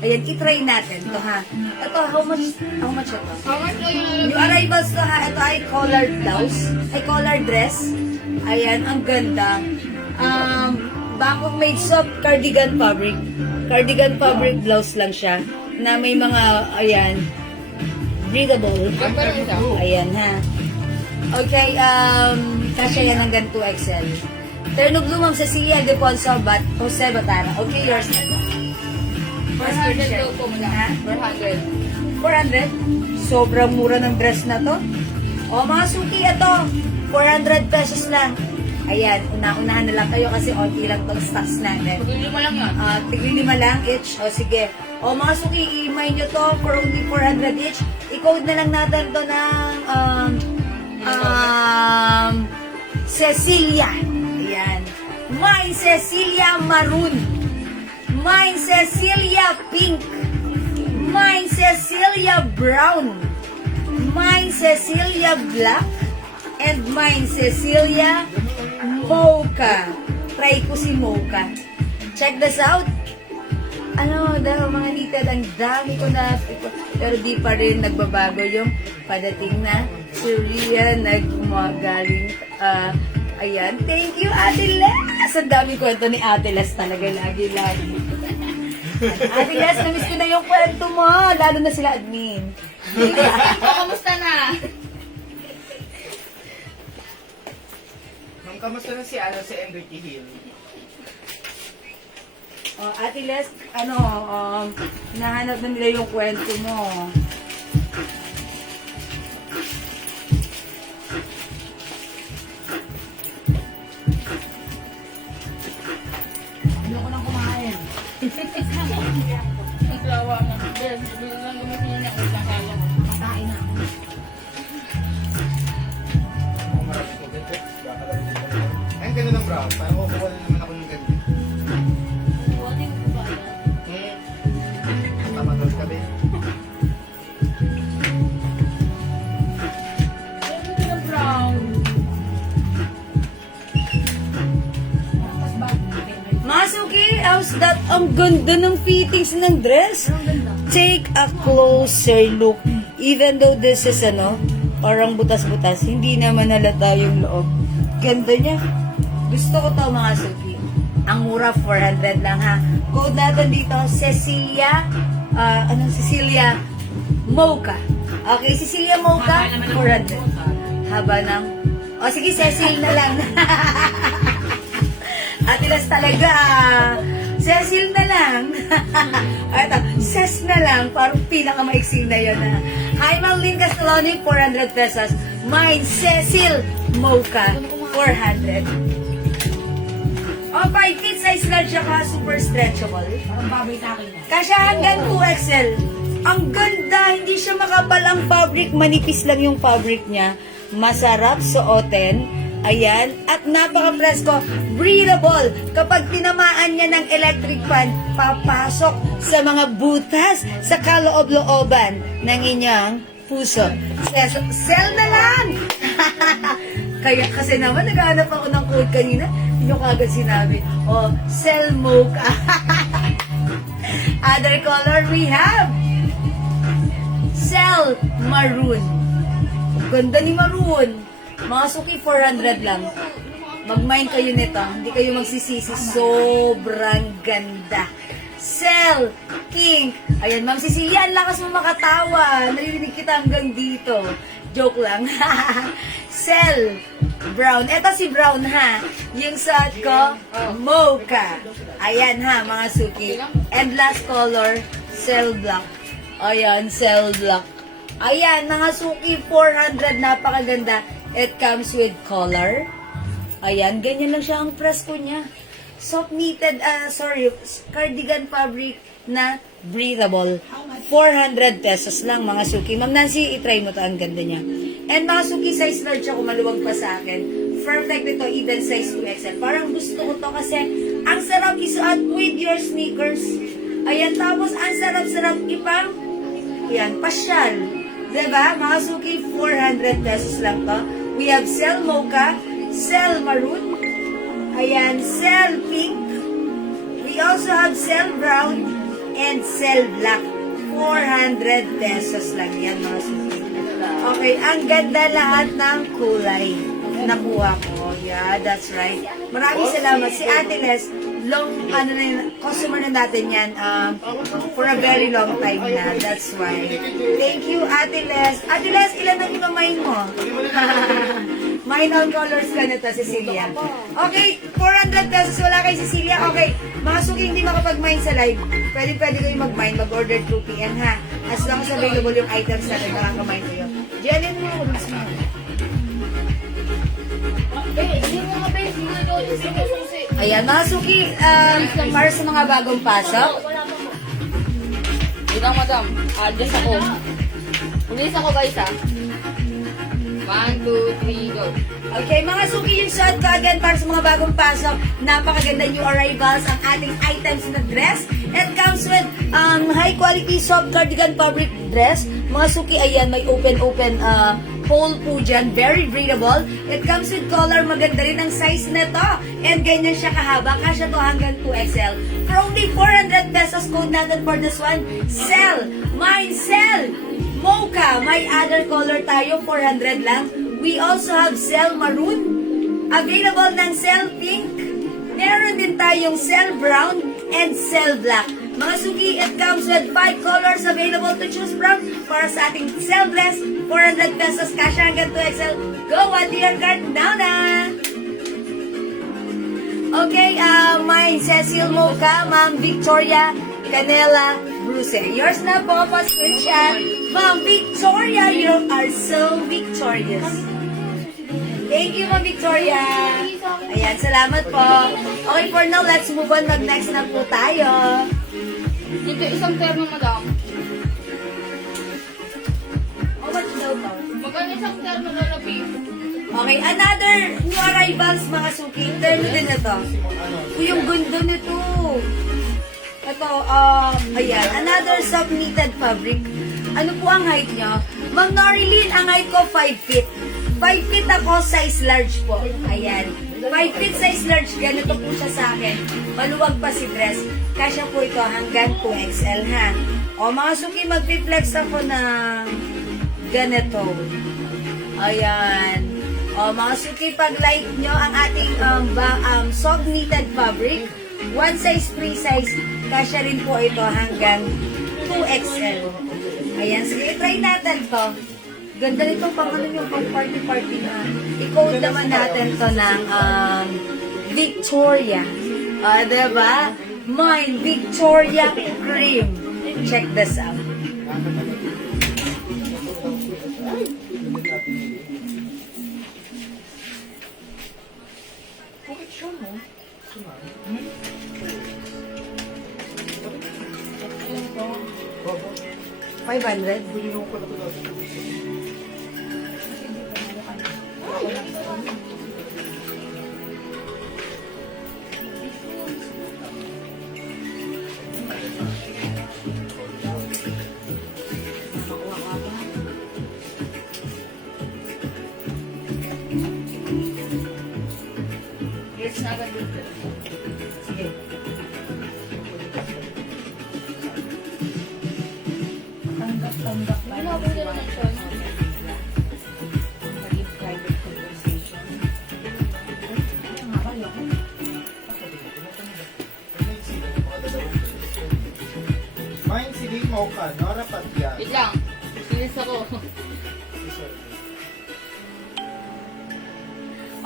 Ayan, itry natin ito ha. Ito, how much ito? How much ko yung Yung arrivals to ha, ito ay collared blouse, ay collared dress. Ayan, ang ganda. Bangkok made soft cardigan fabric. Cardigan fabric blouse lang siya, na may mga, ayan, breathable. Ayan ha. Okay, kasya yan hanggang 2XL. Terno blue, Ma'am Cecilia Deponso, Jose Batara. Okay, yours na ito. 400 daw po, madam. 400. 400? Sobrang mura ng dress na to. O mga suki, ito. 400 pesos lang. Ayan, una-unahan na lang kayo kasi onti lang itong stocks natin. Pagkili mo lang yan. Tigli 5 lang each. O sige. O mga suki, i-mine nyo to for only 400 each. I-code na lang natin to ng Cecilia. Ayan. Mine Cecilia Maroon. Mine Cecilia Pink. Mine Cecilia Brown. Mine Cecilia Black. And mine Cecilia Mocha. Try ko si Mocha. Check this out. Ano, dahil mga litid, ang dami ko na, pero di pa rin nagbabago yung padating na Syria, nagmagaling, ayan, thank you, Ate Les! Ang dami kwento ni Ate Les talaga, lagi-lagi. Ate Les, namiss ko na yung kwento mo, lalo na sila admin. Kamusta na? Ma'am, kamusta na si Emberty Hill? Ate Les, nahanap na nila yung kwento mo. Ayoko nang kumain. Ang lawa na. Bili lang gamitin niya ako sa kaya. Makain na. Ay, ganda ng brown. Parang kukuha na naman ako ng ganda. Tama doon kami. Masuki, how's that? Ang ganda ng fittings ng dress. Take a closer look. Even though this is parang butas-butas, hindi naman halata yung loob. Ganda niya. Gusto ko to mga suki. Ang mura, 400 lang ha. Code natin dito, Cecilia, Cecilia Mocha. Okay, Cecilia Mocha, 400. Haba ng, sige, Cecil na lang. Ate Las talaga. Cecil na lang. Ito, Ces na lang. Parang pinakamaiksing na yun. Hi, Marlene Castelloni, 400 pesos. Mine, Cecil Mocha, 400. Oh, 5 feet size large siya, super stretchable. Parang babay sa akin. Kasya hanggang 2XL. Ang ganda, hindi siya makapal ang fabric, manipis lang yung fabric niya. Masarap suotin. Ayan, at napaka-presko, breathable. Kapag tinamaan niya ng electric fan, papasok sa mga butas sa kaloob-looban ng inyong puso. Sell na lang! Kaya kasi naman, naghahanap ako ng code kanina. Hindi nyo kagad sinabi, oh, sell mocha. Other color we have, sell maroon. Ganda ni maroon. Mga suki, 400 lang. Mag-mine kayo nito. Hindi kayo magsisisi. Sobrang ganda. Sell King. Ayan, Ma'am Cecilia, ang lakas mo makatawa. Naririnig kita hanggang dito. Joke lang. Sell Brown. Ito si Brown, ha. Yung suot ko, Mocha. Ayan, ha, mga suki. And last color, Sell Black. Ayan, Sell Black. Ayan, mga suki, 400. Napakaganda. It comes with collar. Ayan, ganyan lang siya ang presko niya. Soft knitted, cardigan fabric na breathable. 400 pesos lang, mga suki. Ma'am Nancy, itry mo to, ang ganda niya. And mga suki, size large ako, maluwag pa sa akin. Perfect ito, even size 2XL. Parang gusto ko to kasi ang sarap isuot with your sneakers. Ayan, tapos ang sarap-sarap ipang, ayan, pasyal. Diba? Mga suki, 400 pesos lang to. We have Sell Mocha, Sell Maroon, ayan, Sell Pink. We also have Sell Brown and Sell Black. 400 pesos lang yan, mga suki. Okay, ang ganda lahat ng kulay. Nakuha ko. Yeah, that's right. Maraming salamat. Si Ate Les, customer na natin yan for a very long time na. That's why. Thank you, Ate Les. Ate Les, ilan ang imamine mo? Mine all colors ka na to, Cecilia. Okay, 400 pesos. Wala kay Cecilia. Okay, mga suki hindi makapag-mine sa live. Pwede kayo mag-mine. Mag-order 2 p.m. ha. As long as available yung items natin, makaka-mine kayo. Janin mo. Ayan, mga suki, para sa mga bagong pasok. Ikaw, madam. Adjust ako. Ulis ako, guys, ha. 1, 2, 3, go. Okay, mga suki, yung suot ko again para sa mga bagong pasok. Napakaganda new arrivals ang ating items na dress. It comes with high quality soft cardigan fabric dress. Mga suki, ayan, may open hole po dyan. Very breathable. It comes with collar. Maganda rin ang size nito. And ganyan siya kahaba. Kasya to hanggang 2XL. For only 400 pesos, code natin for this one. Sell! Mine, sell! Mocha. May other color tayo. 400 lang. We also have Sell Maroon. Available ng Sell Pink. Meron din tayong Sell Brown and Sell Black. Mga suki, it comes with 5 colors available to choose from para sa ating Sell Dress. 400 pesos, cash hanggang 2XL. Go, what your card now na? Okay, mine, Cecil Mocha, Ma'am Victoria Canela Bruce. Yours na po, pa-screenshot. Ma'am Victoria, you are so victorious. Thank you, Ma'am Victoria. Ayan, salamat po. Okay, for now, let's move on. Mag-next na po tayo. Dito, isang terno, madam. How much daw to? Magkano isang terno na labi? Okay, another new arrivals, mga suki. Turn din na to. Uy, yung ganda nito. Ito, ayan, another soft knitted fabric. Ano po ang height nyo? Ma'am Norilyn, ang height ko 5 feet. 5 feet ako, size large po. Ayan. 5 feet size large, ganito po siya sa akin. Maluwag pa si dress. Kasya po ito hanggang 2XL, ha? O, mga suki, mag-flex ako ng ganito. Ayan. O, mga suki, pag like nyo ang ating soft knitted fabric, one size, free size, kasya rin po ito hanggang 2XL. Ayan, sige, try natin to. Ganda nito pang ano yung pang party-party na. I-code naman natin to ng Victoria. Diba? Mine, Victoria Cream. Check this out. $500. Yes, na agad dito. Sige. Tanggap. Ano po yun naman siya? Private conversation. Mine si Big Mocha, Nora Patya. Wait lang. Sinis ako.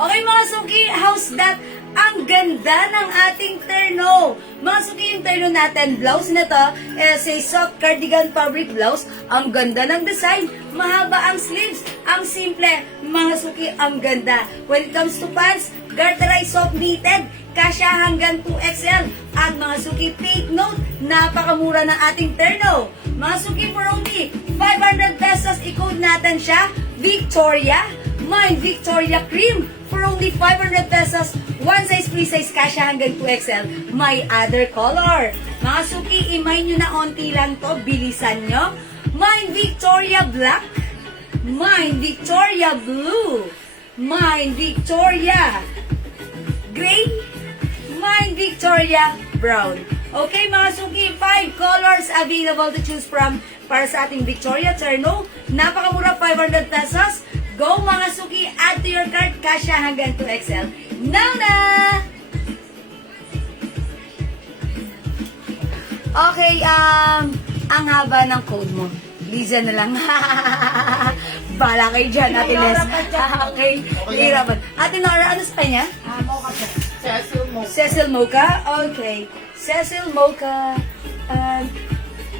Okay mga suki, how's that? Ang ganda ng ating terno. Mga suki, yung terno natin, blouse na to, is a soft cardigan fabric blouse. Ang ganda ng design, mahaba ang sleeves, ang simple. Mga suki, ang ganda. When it comes to pants, garterized soft knitted, kasya hanggang 2XL. At mga suki, take note, napakamura ng ating terno. Mga suki, for only 500 pesos, i-code natin siya, Victoria. Mine Victoria Cream for only 500 pesos. One size, free size, kasya hanggang 2XL. My other color. Mga suki, imay nyo na onti lang to. Bilisan nyo. Mine Victoria Black. Mine Victoria Blue. Mine Victoria Gray. Mine Victoria Brown. Okay mga suki, 5 colors available to choose from para sa ating Victoria Terno. Napakamura, 500 pesos. Go mga suki, add to your cart, kasya hanggang 2XL. Now na! Okay, ang haba ng code mo. Liza na lang. Bala kayo dyan, Ate Les. Okay, hirapan. Ate Nora, ano sa kanya? Mocha po. Cecil Mocha. Cecil Mocha? Okay. Cecil Mocha.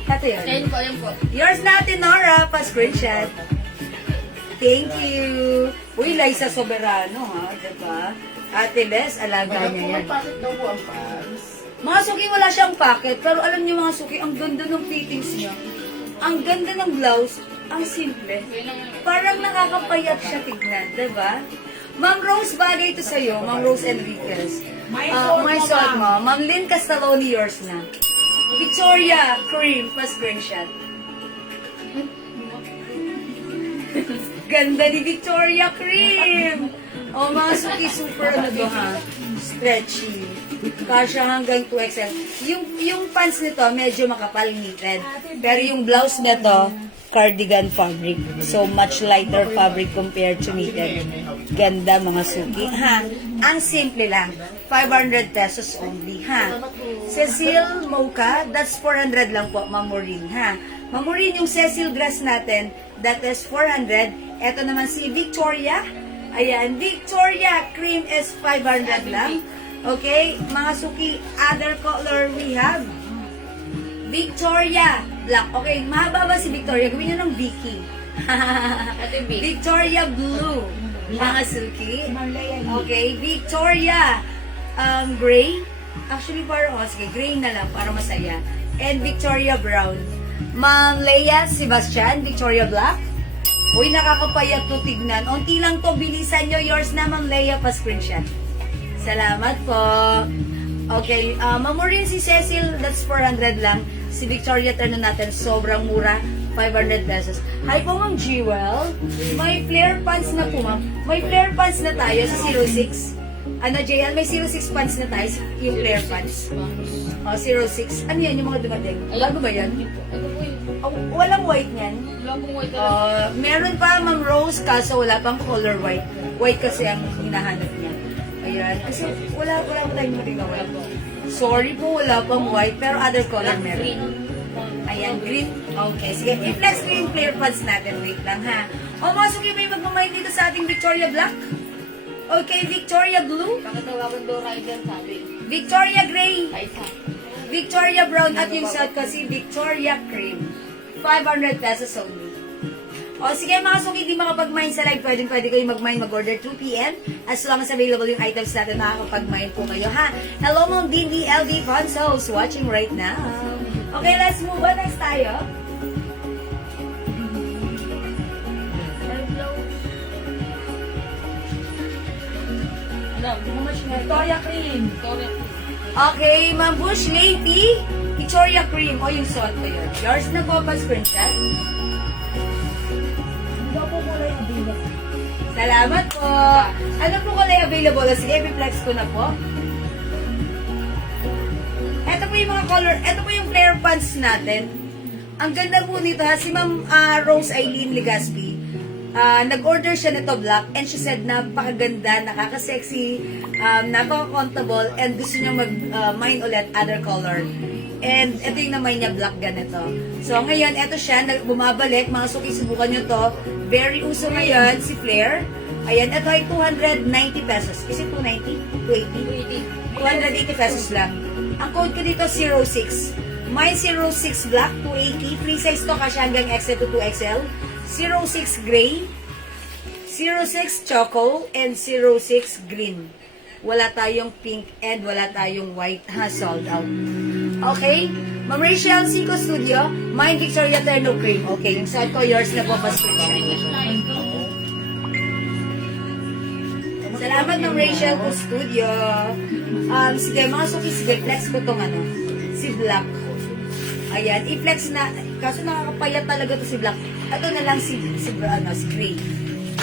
Ito yun. Ayun po, ayun po. Yours na, Ate Nora. Pa-screenshot. Thank you. Uy, Liza Soberano, ha? Diba? Ate Les, alaga niya yan. Bakit daw po ang pants? Mga suki, wala siyang packet. Pero alam niyo mga suki, ang ganda ng fittings niya. Ang ganda ng blouse. Ang simple. Yun lang yun. Parang nakakapayat siya tignan, diba? Ma'am Rose, bagay ito sa'yo. Ma'am Rose Enriquez. May suot mo. Ma'am Lynn Castelloni, yours na. Victoria Cream, pa-screenshot. Ganda ni Victoria Cream! O mga suki, super ano to ha? Stretchy. Kasya hanggang 2XL. Yung pants nito, medyo makapal knitted. Pero yung blouse nito, cardigan fabric. So, much lighter fabric compared to knitted. Ganda mga suki. Ha? Ang simple lang. 500 pesos only. Ha? Cecil Mocha, that's 400 lang po, Ma'am Maureen. Ha? Ma'am Maureen, yung Cecil dress natin, that is 400. Ito naman si Victoria. Ayan, Victoria Cream is 500 lang. Okay, mga suki, other color we have Victoria Black. Okay, mahaba ba si Victoria? Gawin nyo ng Vicky. Ate B. Victoria Blue. Mga suki. Okay, Victoria Gray. Actually, parang, sige, gray na lang para masaya. And Victoria Brown. Ma'am Leia Sebastian, Victoria Black. Uy, nakakapayat to tignan. Unti lang to, bilisan nyo. Yours na, Ma'am Leia, pa-screenshot. Salamat po. Okay, Ma'am Maureen, si Cecil, that's 400 lang. Si Victoria, turn natin, sobrang mura, 500 pesos. Hi po, Ma'am Jewel. May flare pants na po, Ma'am. May flare pants na tayo sa 06. Ano, JL, may 06 pants na tayo, yung flare pants. Oh, 06. Ano yan, yung mga dumating? Bago ba yan? Ano po yun? Oh, walang white niyan. Wala pong white talaga. Meron pa, Ma'am Rose, kaso wala pang color white. White kasi ang hinahanap niya. Ayan. Kasi wala pa tayong mating na white. Sorry po, wala pang white, pero other color meron. Ayan, green. Okay, sige. I-flex ko yung flare pads natin. Wait lang, ha? O, masuki ba yung magmamahit dito sa ating Victoria Black? Okay, Victoria Blue. Pakitawagan daw rider sabi. Victoria Gray. Kaisa. Victoria Brown at yung suot ko si Victoria Cream. 500 pesos only. O sige mga suki, di makapag-mine sa live, pwede kayo mag-mine, mag-order 2 p.m. As long as available yung items natin, makakapag-mine po kayo, ha? Hello, Ma'am Dindi LD Consoles, watching right now. Okay, let's move on. Next tayo. Ano, Victoria Cream. Victoria Cream. Okay, Ma'am Bush Lady, Victoria Cream. O, yung suot ko yun. Yours na po pa screenshot. Salamat po. Ano po kulay available? Sige, i-flex ko na po. Ito po yung mga color, ito po yung flare pants natin. Ang ganda po nito ha, si Ma'am Rose Eileen Legaspi. Nag-order siya nito black and she said napakaganda, nakaka-sexy, napaka-comfortable and gusto niya mag-mine ulit other color. And ito yung naman niya black ganito. So ngayon, ito siya, bumabalik, mga suki, subukan nyo to. Very uso ngayon, si Flare. Ayan, ito ay 290 pesos. Is it 290? 280? 280 pesos lang. Ang code ko dito, 06. My 06 black, 280. Free size to kasi hanggang XL to 2XL. 06 gray, 06 choco, and 06 green. Wala tayong pink and wala tayong white. Ha, sold out. Okay? Ma'am Rachel, Cico Studio, Mine Victoria Terno Cream. Okay, yung side ko, yours na po pa Salamat Ma'am Rachel ko Studio. Sige, mga suki, sige, flex ko tong ano, si Black. Ayan, i-flex na, kaso nakakapayat talaga to si Black. Ito na lang si Gray.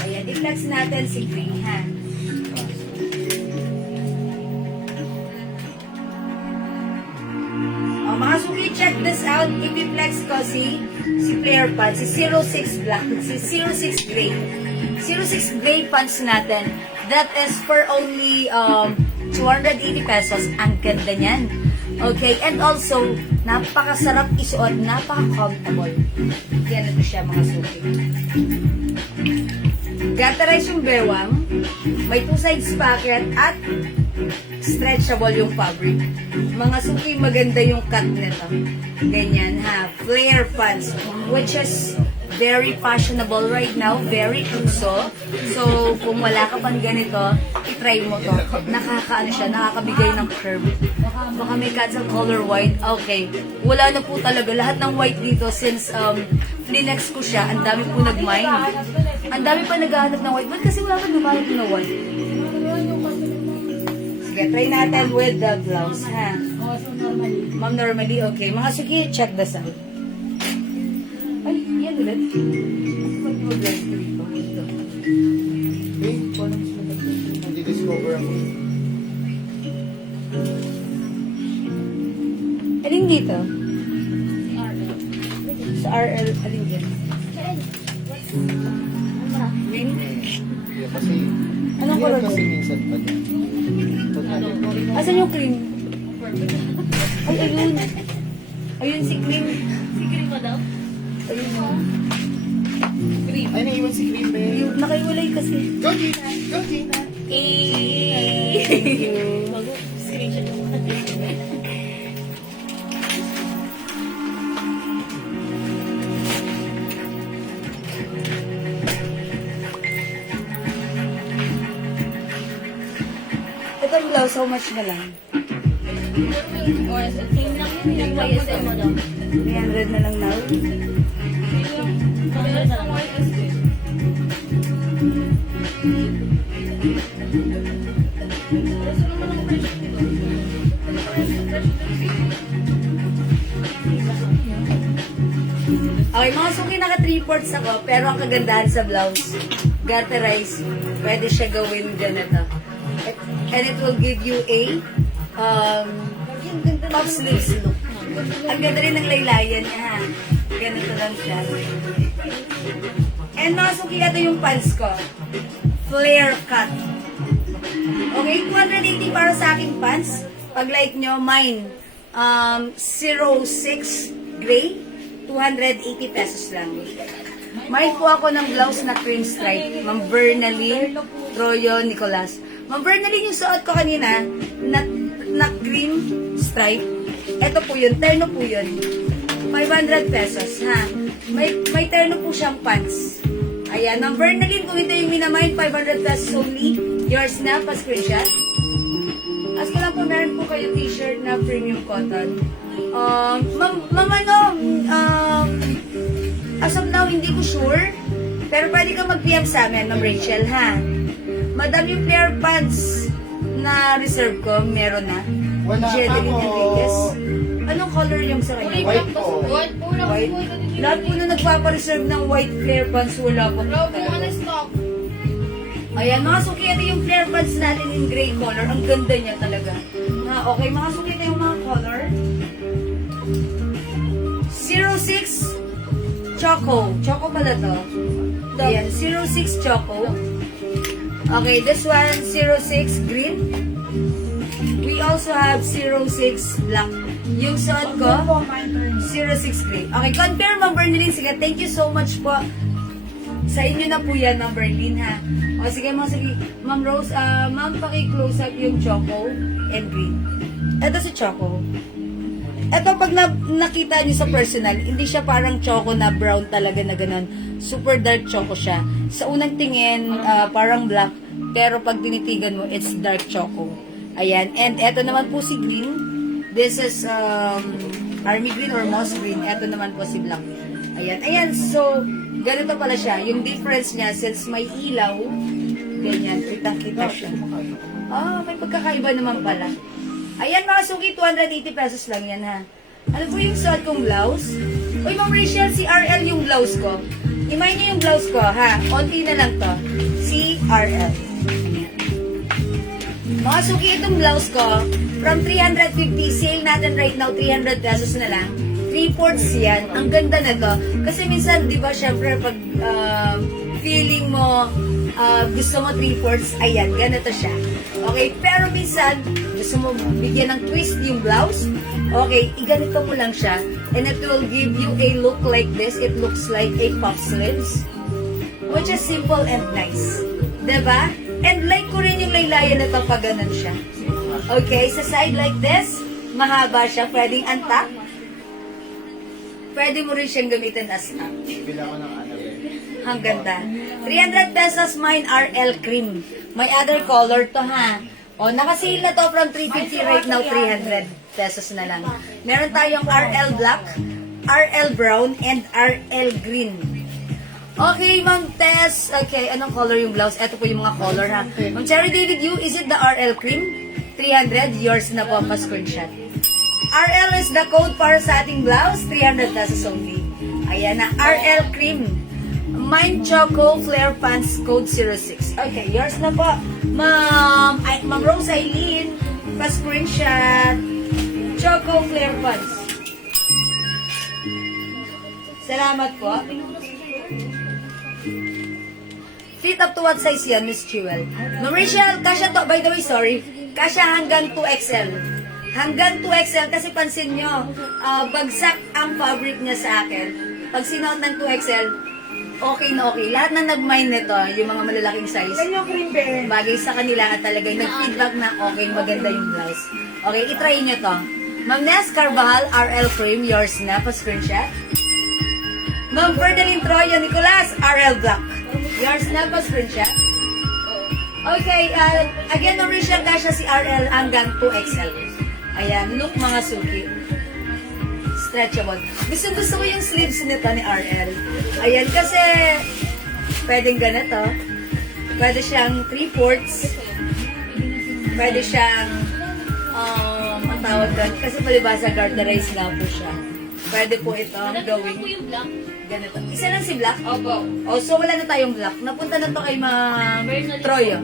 Ayan, i-flex natin si Gray, ha? Mga suki, check this out. I-flex ko si Flare Pants, si 06 Black, si 06 Gray. 06 Gray pants natin. That is for only 280 pesos. Ang ganda niyan. Okay, and also, napakasarap isuot, napaka-comfortable. Ganito siya mga suki. Gatterize yung bewang, may 2 sides pocket at stretchable yung fabric. Mga suki, maganda yung cut nito. Ganyan ha, flare pants, which is very fashionable right now, very uso. So, kung wala ka pang ganito, i-try mo to. Nakakaano siya, nakakabigay ng curve. Baka may cancel color white. Okay, wala na po talaga. Lahat ng white dito since flinex ko siya, ang dami po nag-mine. Ang dami pa naghahanap ng white. Ba't kasi wala ka lumalap na white? Sige, try natin with the blouse, ha? Ma'am, normally, okay. Mga suki, check this out. Ay, yan ulit. Mag-blouse ko dito. Hindi discover ako. Alin dito? Sa RL, alin dito? Green? Yeah, kasi, Anong color kasi to? minsan pa din. Asan yung cream? Ay, ayun. Ayun si cream. Si Cream mo daw? Ayun. Ay, naiwan si Green Bay. Yung nakaiwalay kasi. Go, Gina! Go, Gina! Thank you. Screenshot mo. Itong blouse, how much na lang? Or same lang yun, yung YSL mo daw. 300 na lang now. Meron sa YSL. Okay, mga suki, naka 3/4 ako, pero ang kagandahan sa blouse, gatterize, pwede siya gawin ganito. And it will give you a top sleeves look. Ang ganda rin ng laylayan niya, ha? Ganito lang siya. And mga suki, ito yung pants ko. Flare cut. Okay, 280 para sa aking pants. Pag like nyo, mine, 06 gray, 280 pesos lang. Mine po ako ng blouse na cream stripe. Ma'am Bernaline Troyo Nicolas. Ma'am Bernaline, yung suot ko kanina na cream stripe. Ito po yun, terno po yun. 500 pesos, ha? May terno po siyang pants. Ayan, Ma'am Bernalyn, kung ito yung minamind, 500 pesos only. Yours na, pa-screenshot. As ko lang po, meron po kayo t-shirt na premium cotton. Ma'am, as of now, hindi ko sure. Pero pwede ka mag-PM sa amin, Ma'am Rachel, ha? Madam, yung flare pants na reserve ko, meron na. Wala Jedeline ako. Enriquez. Anong color yung sa Kulay kanya? White black po. po. White po lang White? po. Ito dito. Lahat po na nagpapareserve ng white flare pants, wala po. Wala po ano stock. Ayan, mga suki, ito yung flare pants natin in gray color. Ang ganda niya talaga. Okay, mga suki, ito yung mga color. 06 Choco. Choco pala to. Ayan, 06 Choco. Okay, this one, 06 Green. We also have 06 Black. Yung suot ko, 06 Green. Okay, confirm, Ma'am Bernalyn. Sige, thank you so much po. Sa inyo na po yan, Ma'am Berlin, ha? O, sige, Ma'am Rose, Ma'am, paki-close up yung Choco and Green. Ito si Choco. Ito, pag nakita niyo sa personal, hindi siya parang Choco na brown talaga na ganun. Super dark Choco siya. Sa unang tingin, parang black, pero pag tinitigan mo, it's dark Choco. Ayan. And ito naman po si Green. This is Army Green or Moss Green. Ito naman po si Black. Ayan. Ayan. So, ganito pala siya. Yung difference niya, since may ilaw, ganyan, kitang-kita siya. May pagkakaiba naman pala. Ayan mga suki, 280 pesos lang yan ha. Ano po yung suot kong blouse? Uy, Ma'am Rachel, si RL yung blouse ko. Imay niyo yung blouse ko ha. Onti na lang to. Si RL. Ayan. Mga suki, itong blouse ko, from 350, sale natin right now, 300 pesos na lang. 3/4 yan. Ang ganda na to. Kasi minsan, di ba, syempre, pag feeling mo, gusto mo 3/4, ayan, ganito siya. Okay, pero minsan, gusto mo bigyan ng twist yung blouse, okay, iganito mo lang siya, and it will give you a look like this. It looks like a puff sleeves, which is simple and nice. Diba? And like ko rin yung laylayan na to pag ganun siya. Okay, sa side like this, mahaba siya, pwedeng antak. Pwede mo rin siyang gamitin as up. Bila ko ng Ang ganda. 300 pesos mine RL cream. May other color to ha. O, nakasale na to from 350 right now, 300 pesos na lang. Meron tayong RL black, RL brown, and RL green. Okay, Ma'am Tess. Okay, anong color yung blouse? Ito po yung mga color ha. Ma'am Cherry David Yu, is it the RL cream? 300, yours na po, pa-screenshot. RL is the code para sa ating blouse, 300 pesos only. Ayan na, RL cream. Mine Choco Flare Pants, code 06. Okay, yours na po. Ma'am Rose Aileen, pa-screenshot. Choco Flare Pants. Salamat po. Fit up to what size yan, Miss Jewel? Ma'am Rachel, kasha to, by the way, sorry. Kasha hanggang 2XL. Hanggang 2XL kasi pansin nyo, bagsak ang fabric niya sa akin. Pag sinuot ng 2XL, okay na okay. Lahat na nag-mine nito, yung mga malalaking size, bagay sa kanila at talagang nag-feedback na okay, maganda yung blouse. Okay, itry nyo to. Ma'am Nes Carvajal, RL Frame, yours na, pa-screenshot. Ma'am Ferdinand Troya Nicolas, RL Black. Yours na, pa-screenshot. Okay, again, original na siya si RL hanggang 2XL. Ayan, look mga suki. Stretchable. Gusto ko yung sleeves nito ni RL. Ayan, kasi pwedeng ganito. Pwede siyang 3/4. Pwede siyang ang tawag doon. Kasi palibasa garterized na po siya. Pwede po ito gawing Ito yung black. ganito. Isa lang si Black? Opo. Oh, so wala na tayong Black. Napunta na to kay Ma'am Troyo.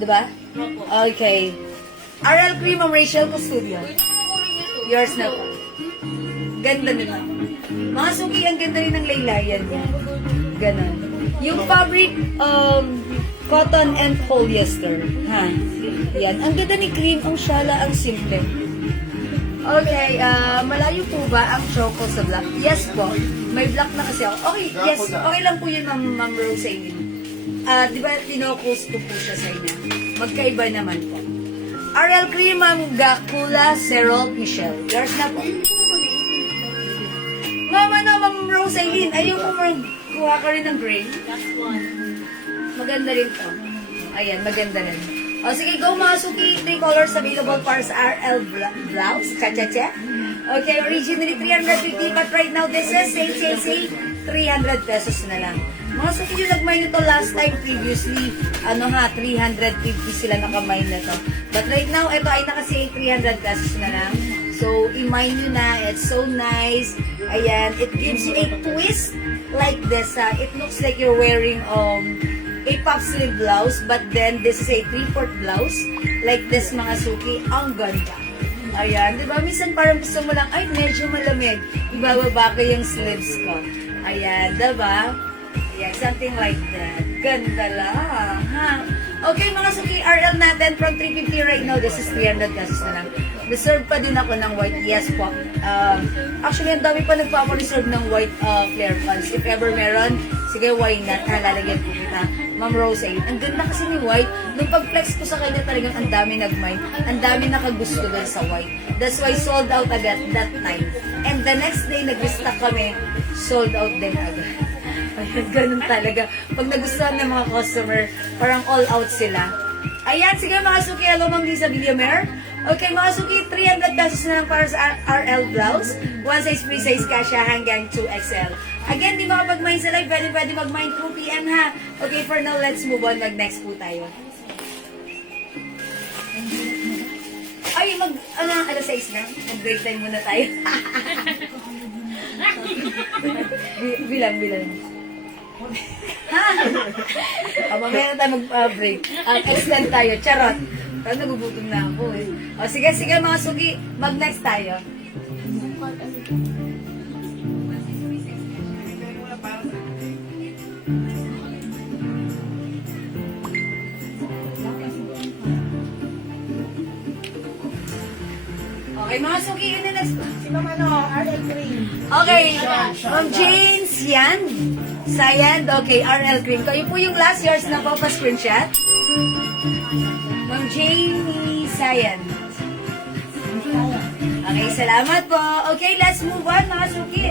Diba? Opo. Okay. RL Cream, Ma'am Rachel Custodio. Pwede mo kulay nito. Yours na po. Ganda nila. Mga suki, ang ganda rin ng laylayan niya. Ganon. Yung fabric, cotton and polyester. Ha? Yan. Ang ganda ni Cream, ang syala, ang simple. Okay, malayo po ba ang Choco sa black? Yes po. May black na kasi ako. Okay, yes. Okay lang po yun, Ma'am Rosaline. Di ba, tinopost ko po siya sa inyo? Magkaiba naman po. RL Cream, Ma'am Gakula, Cerol, Michelle. Yours na po. Ma'am Rose Aileen, ayaw mo kuha ka rin ng gray? Maganda rin to. Ayan, maganda rin. O sige, go mga suki. 3 colors available para sa RL blouse. Cha-cha-cha. Okay, originally 350, but right now this is, say, 300 pesos na lang. Mga suki yung nag-mine nito last time previously, 350 sila nakamine na to. But right now, ito ay naka-sale 300 pesos na lang. So, i-mine nyo na. It's so nice. Ayan, it gives you a twist like this. It looks like you're wearing a puff sleeve blouse, but then this is a 3/4 blouse. Like this mga suki. Ang ganda. Ayan, di ba? Minsan parang gusto mo lang, ay, medyo malamig. Ibababa ko yung sleeves ko. Ayan, di ba? Ayan, something like that. Ganda lang, ha? Okay, mga suki, RL natin from 350 right now. This is 300 pesos na lang. Reserve pa din ako ng white. Yes po. Actually, ang dami pa nagpapareserve ng white flare pants. If ever meron, sige, why not? Lalagyan ko kita. Ma'am Rose, ang ganda kasi ni white. Nung pag-flex ko sa kanya, talagang ang dami nag-mine. Ang dami nakagusto dun sa white. That's why sold out agad that time. And the next day, nag-restock kami, sold out din agad. Ayan, ganun talaga. Pag nagustuhan ng mga customer, parang all out sila. Ayan, sige mga suki, hello Ma'am Lisa Villamer. Okay, mga suki, 300 pesos na lang para sa RL blouse. One size, free size kasha hanggang 2XL. Again, di makapag-mine sa live, pwede mag-mine through PM ha. Okay, for now, let's move on. Mag-next po tayo. Ay, alas 6 na. Mag-break time muna tayo. bilang. Ha? Mamaya na tayo mag-break. Extend tayo. Charot. Parang nagugutom na ako eh. O sige mga sugi. Mag-next tayo. Okay, mga suki, yun na next. Si Ma'am RL Cream. Okay, Ma'am Jane Sian. Sayand, okay, RL Cream. Kayo po yung last years na po pa-screenshot. Ma'am Jane Sayand. Okay, salamat po. Okay, let's move on, mga suki.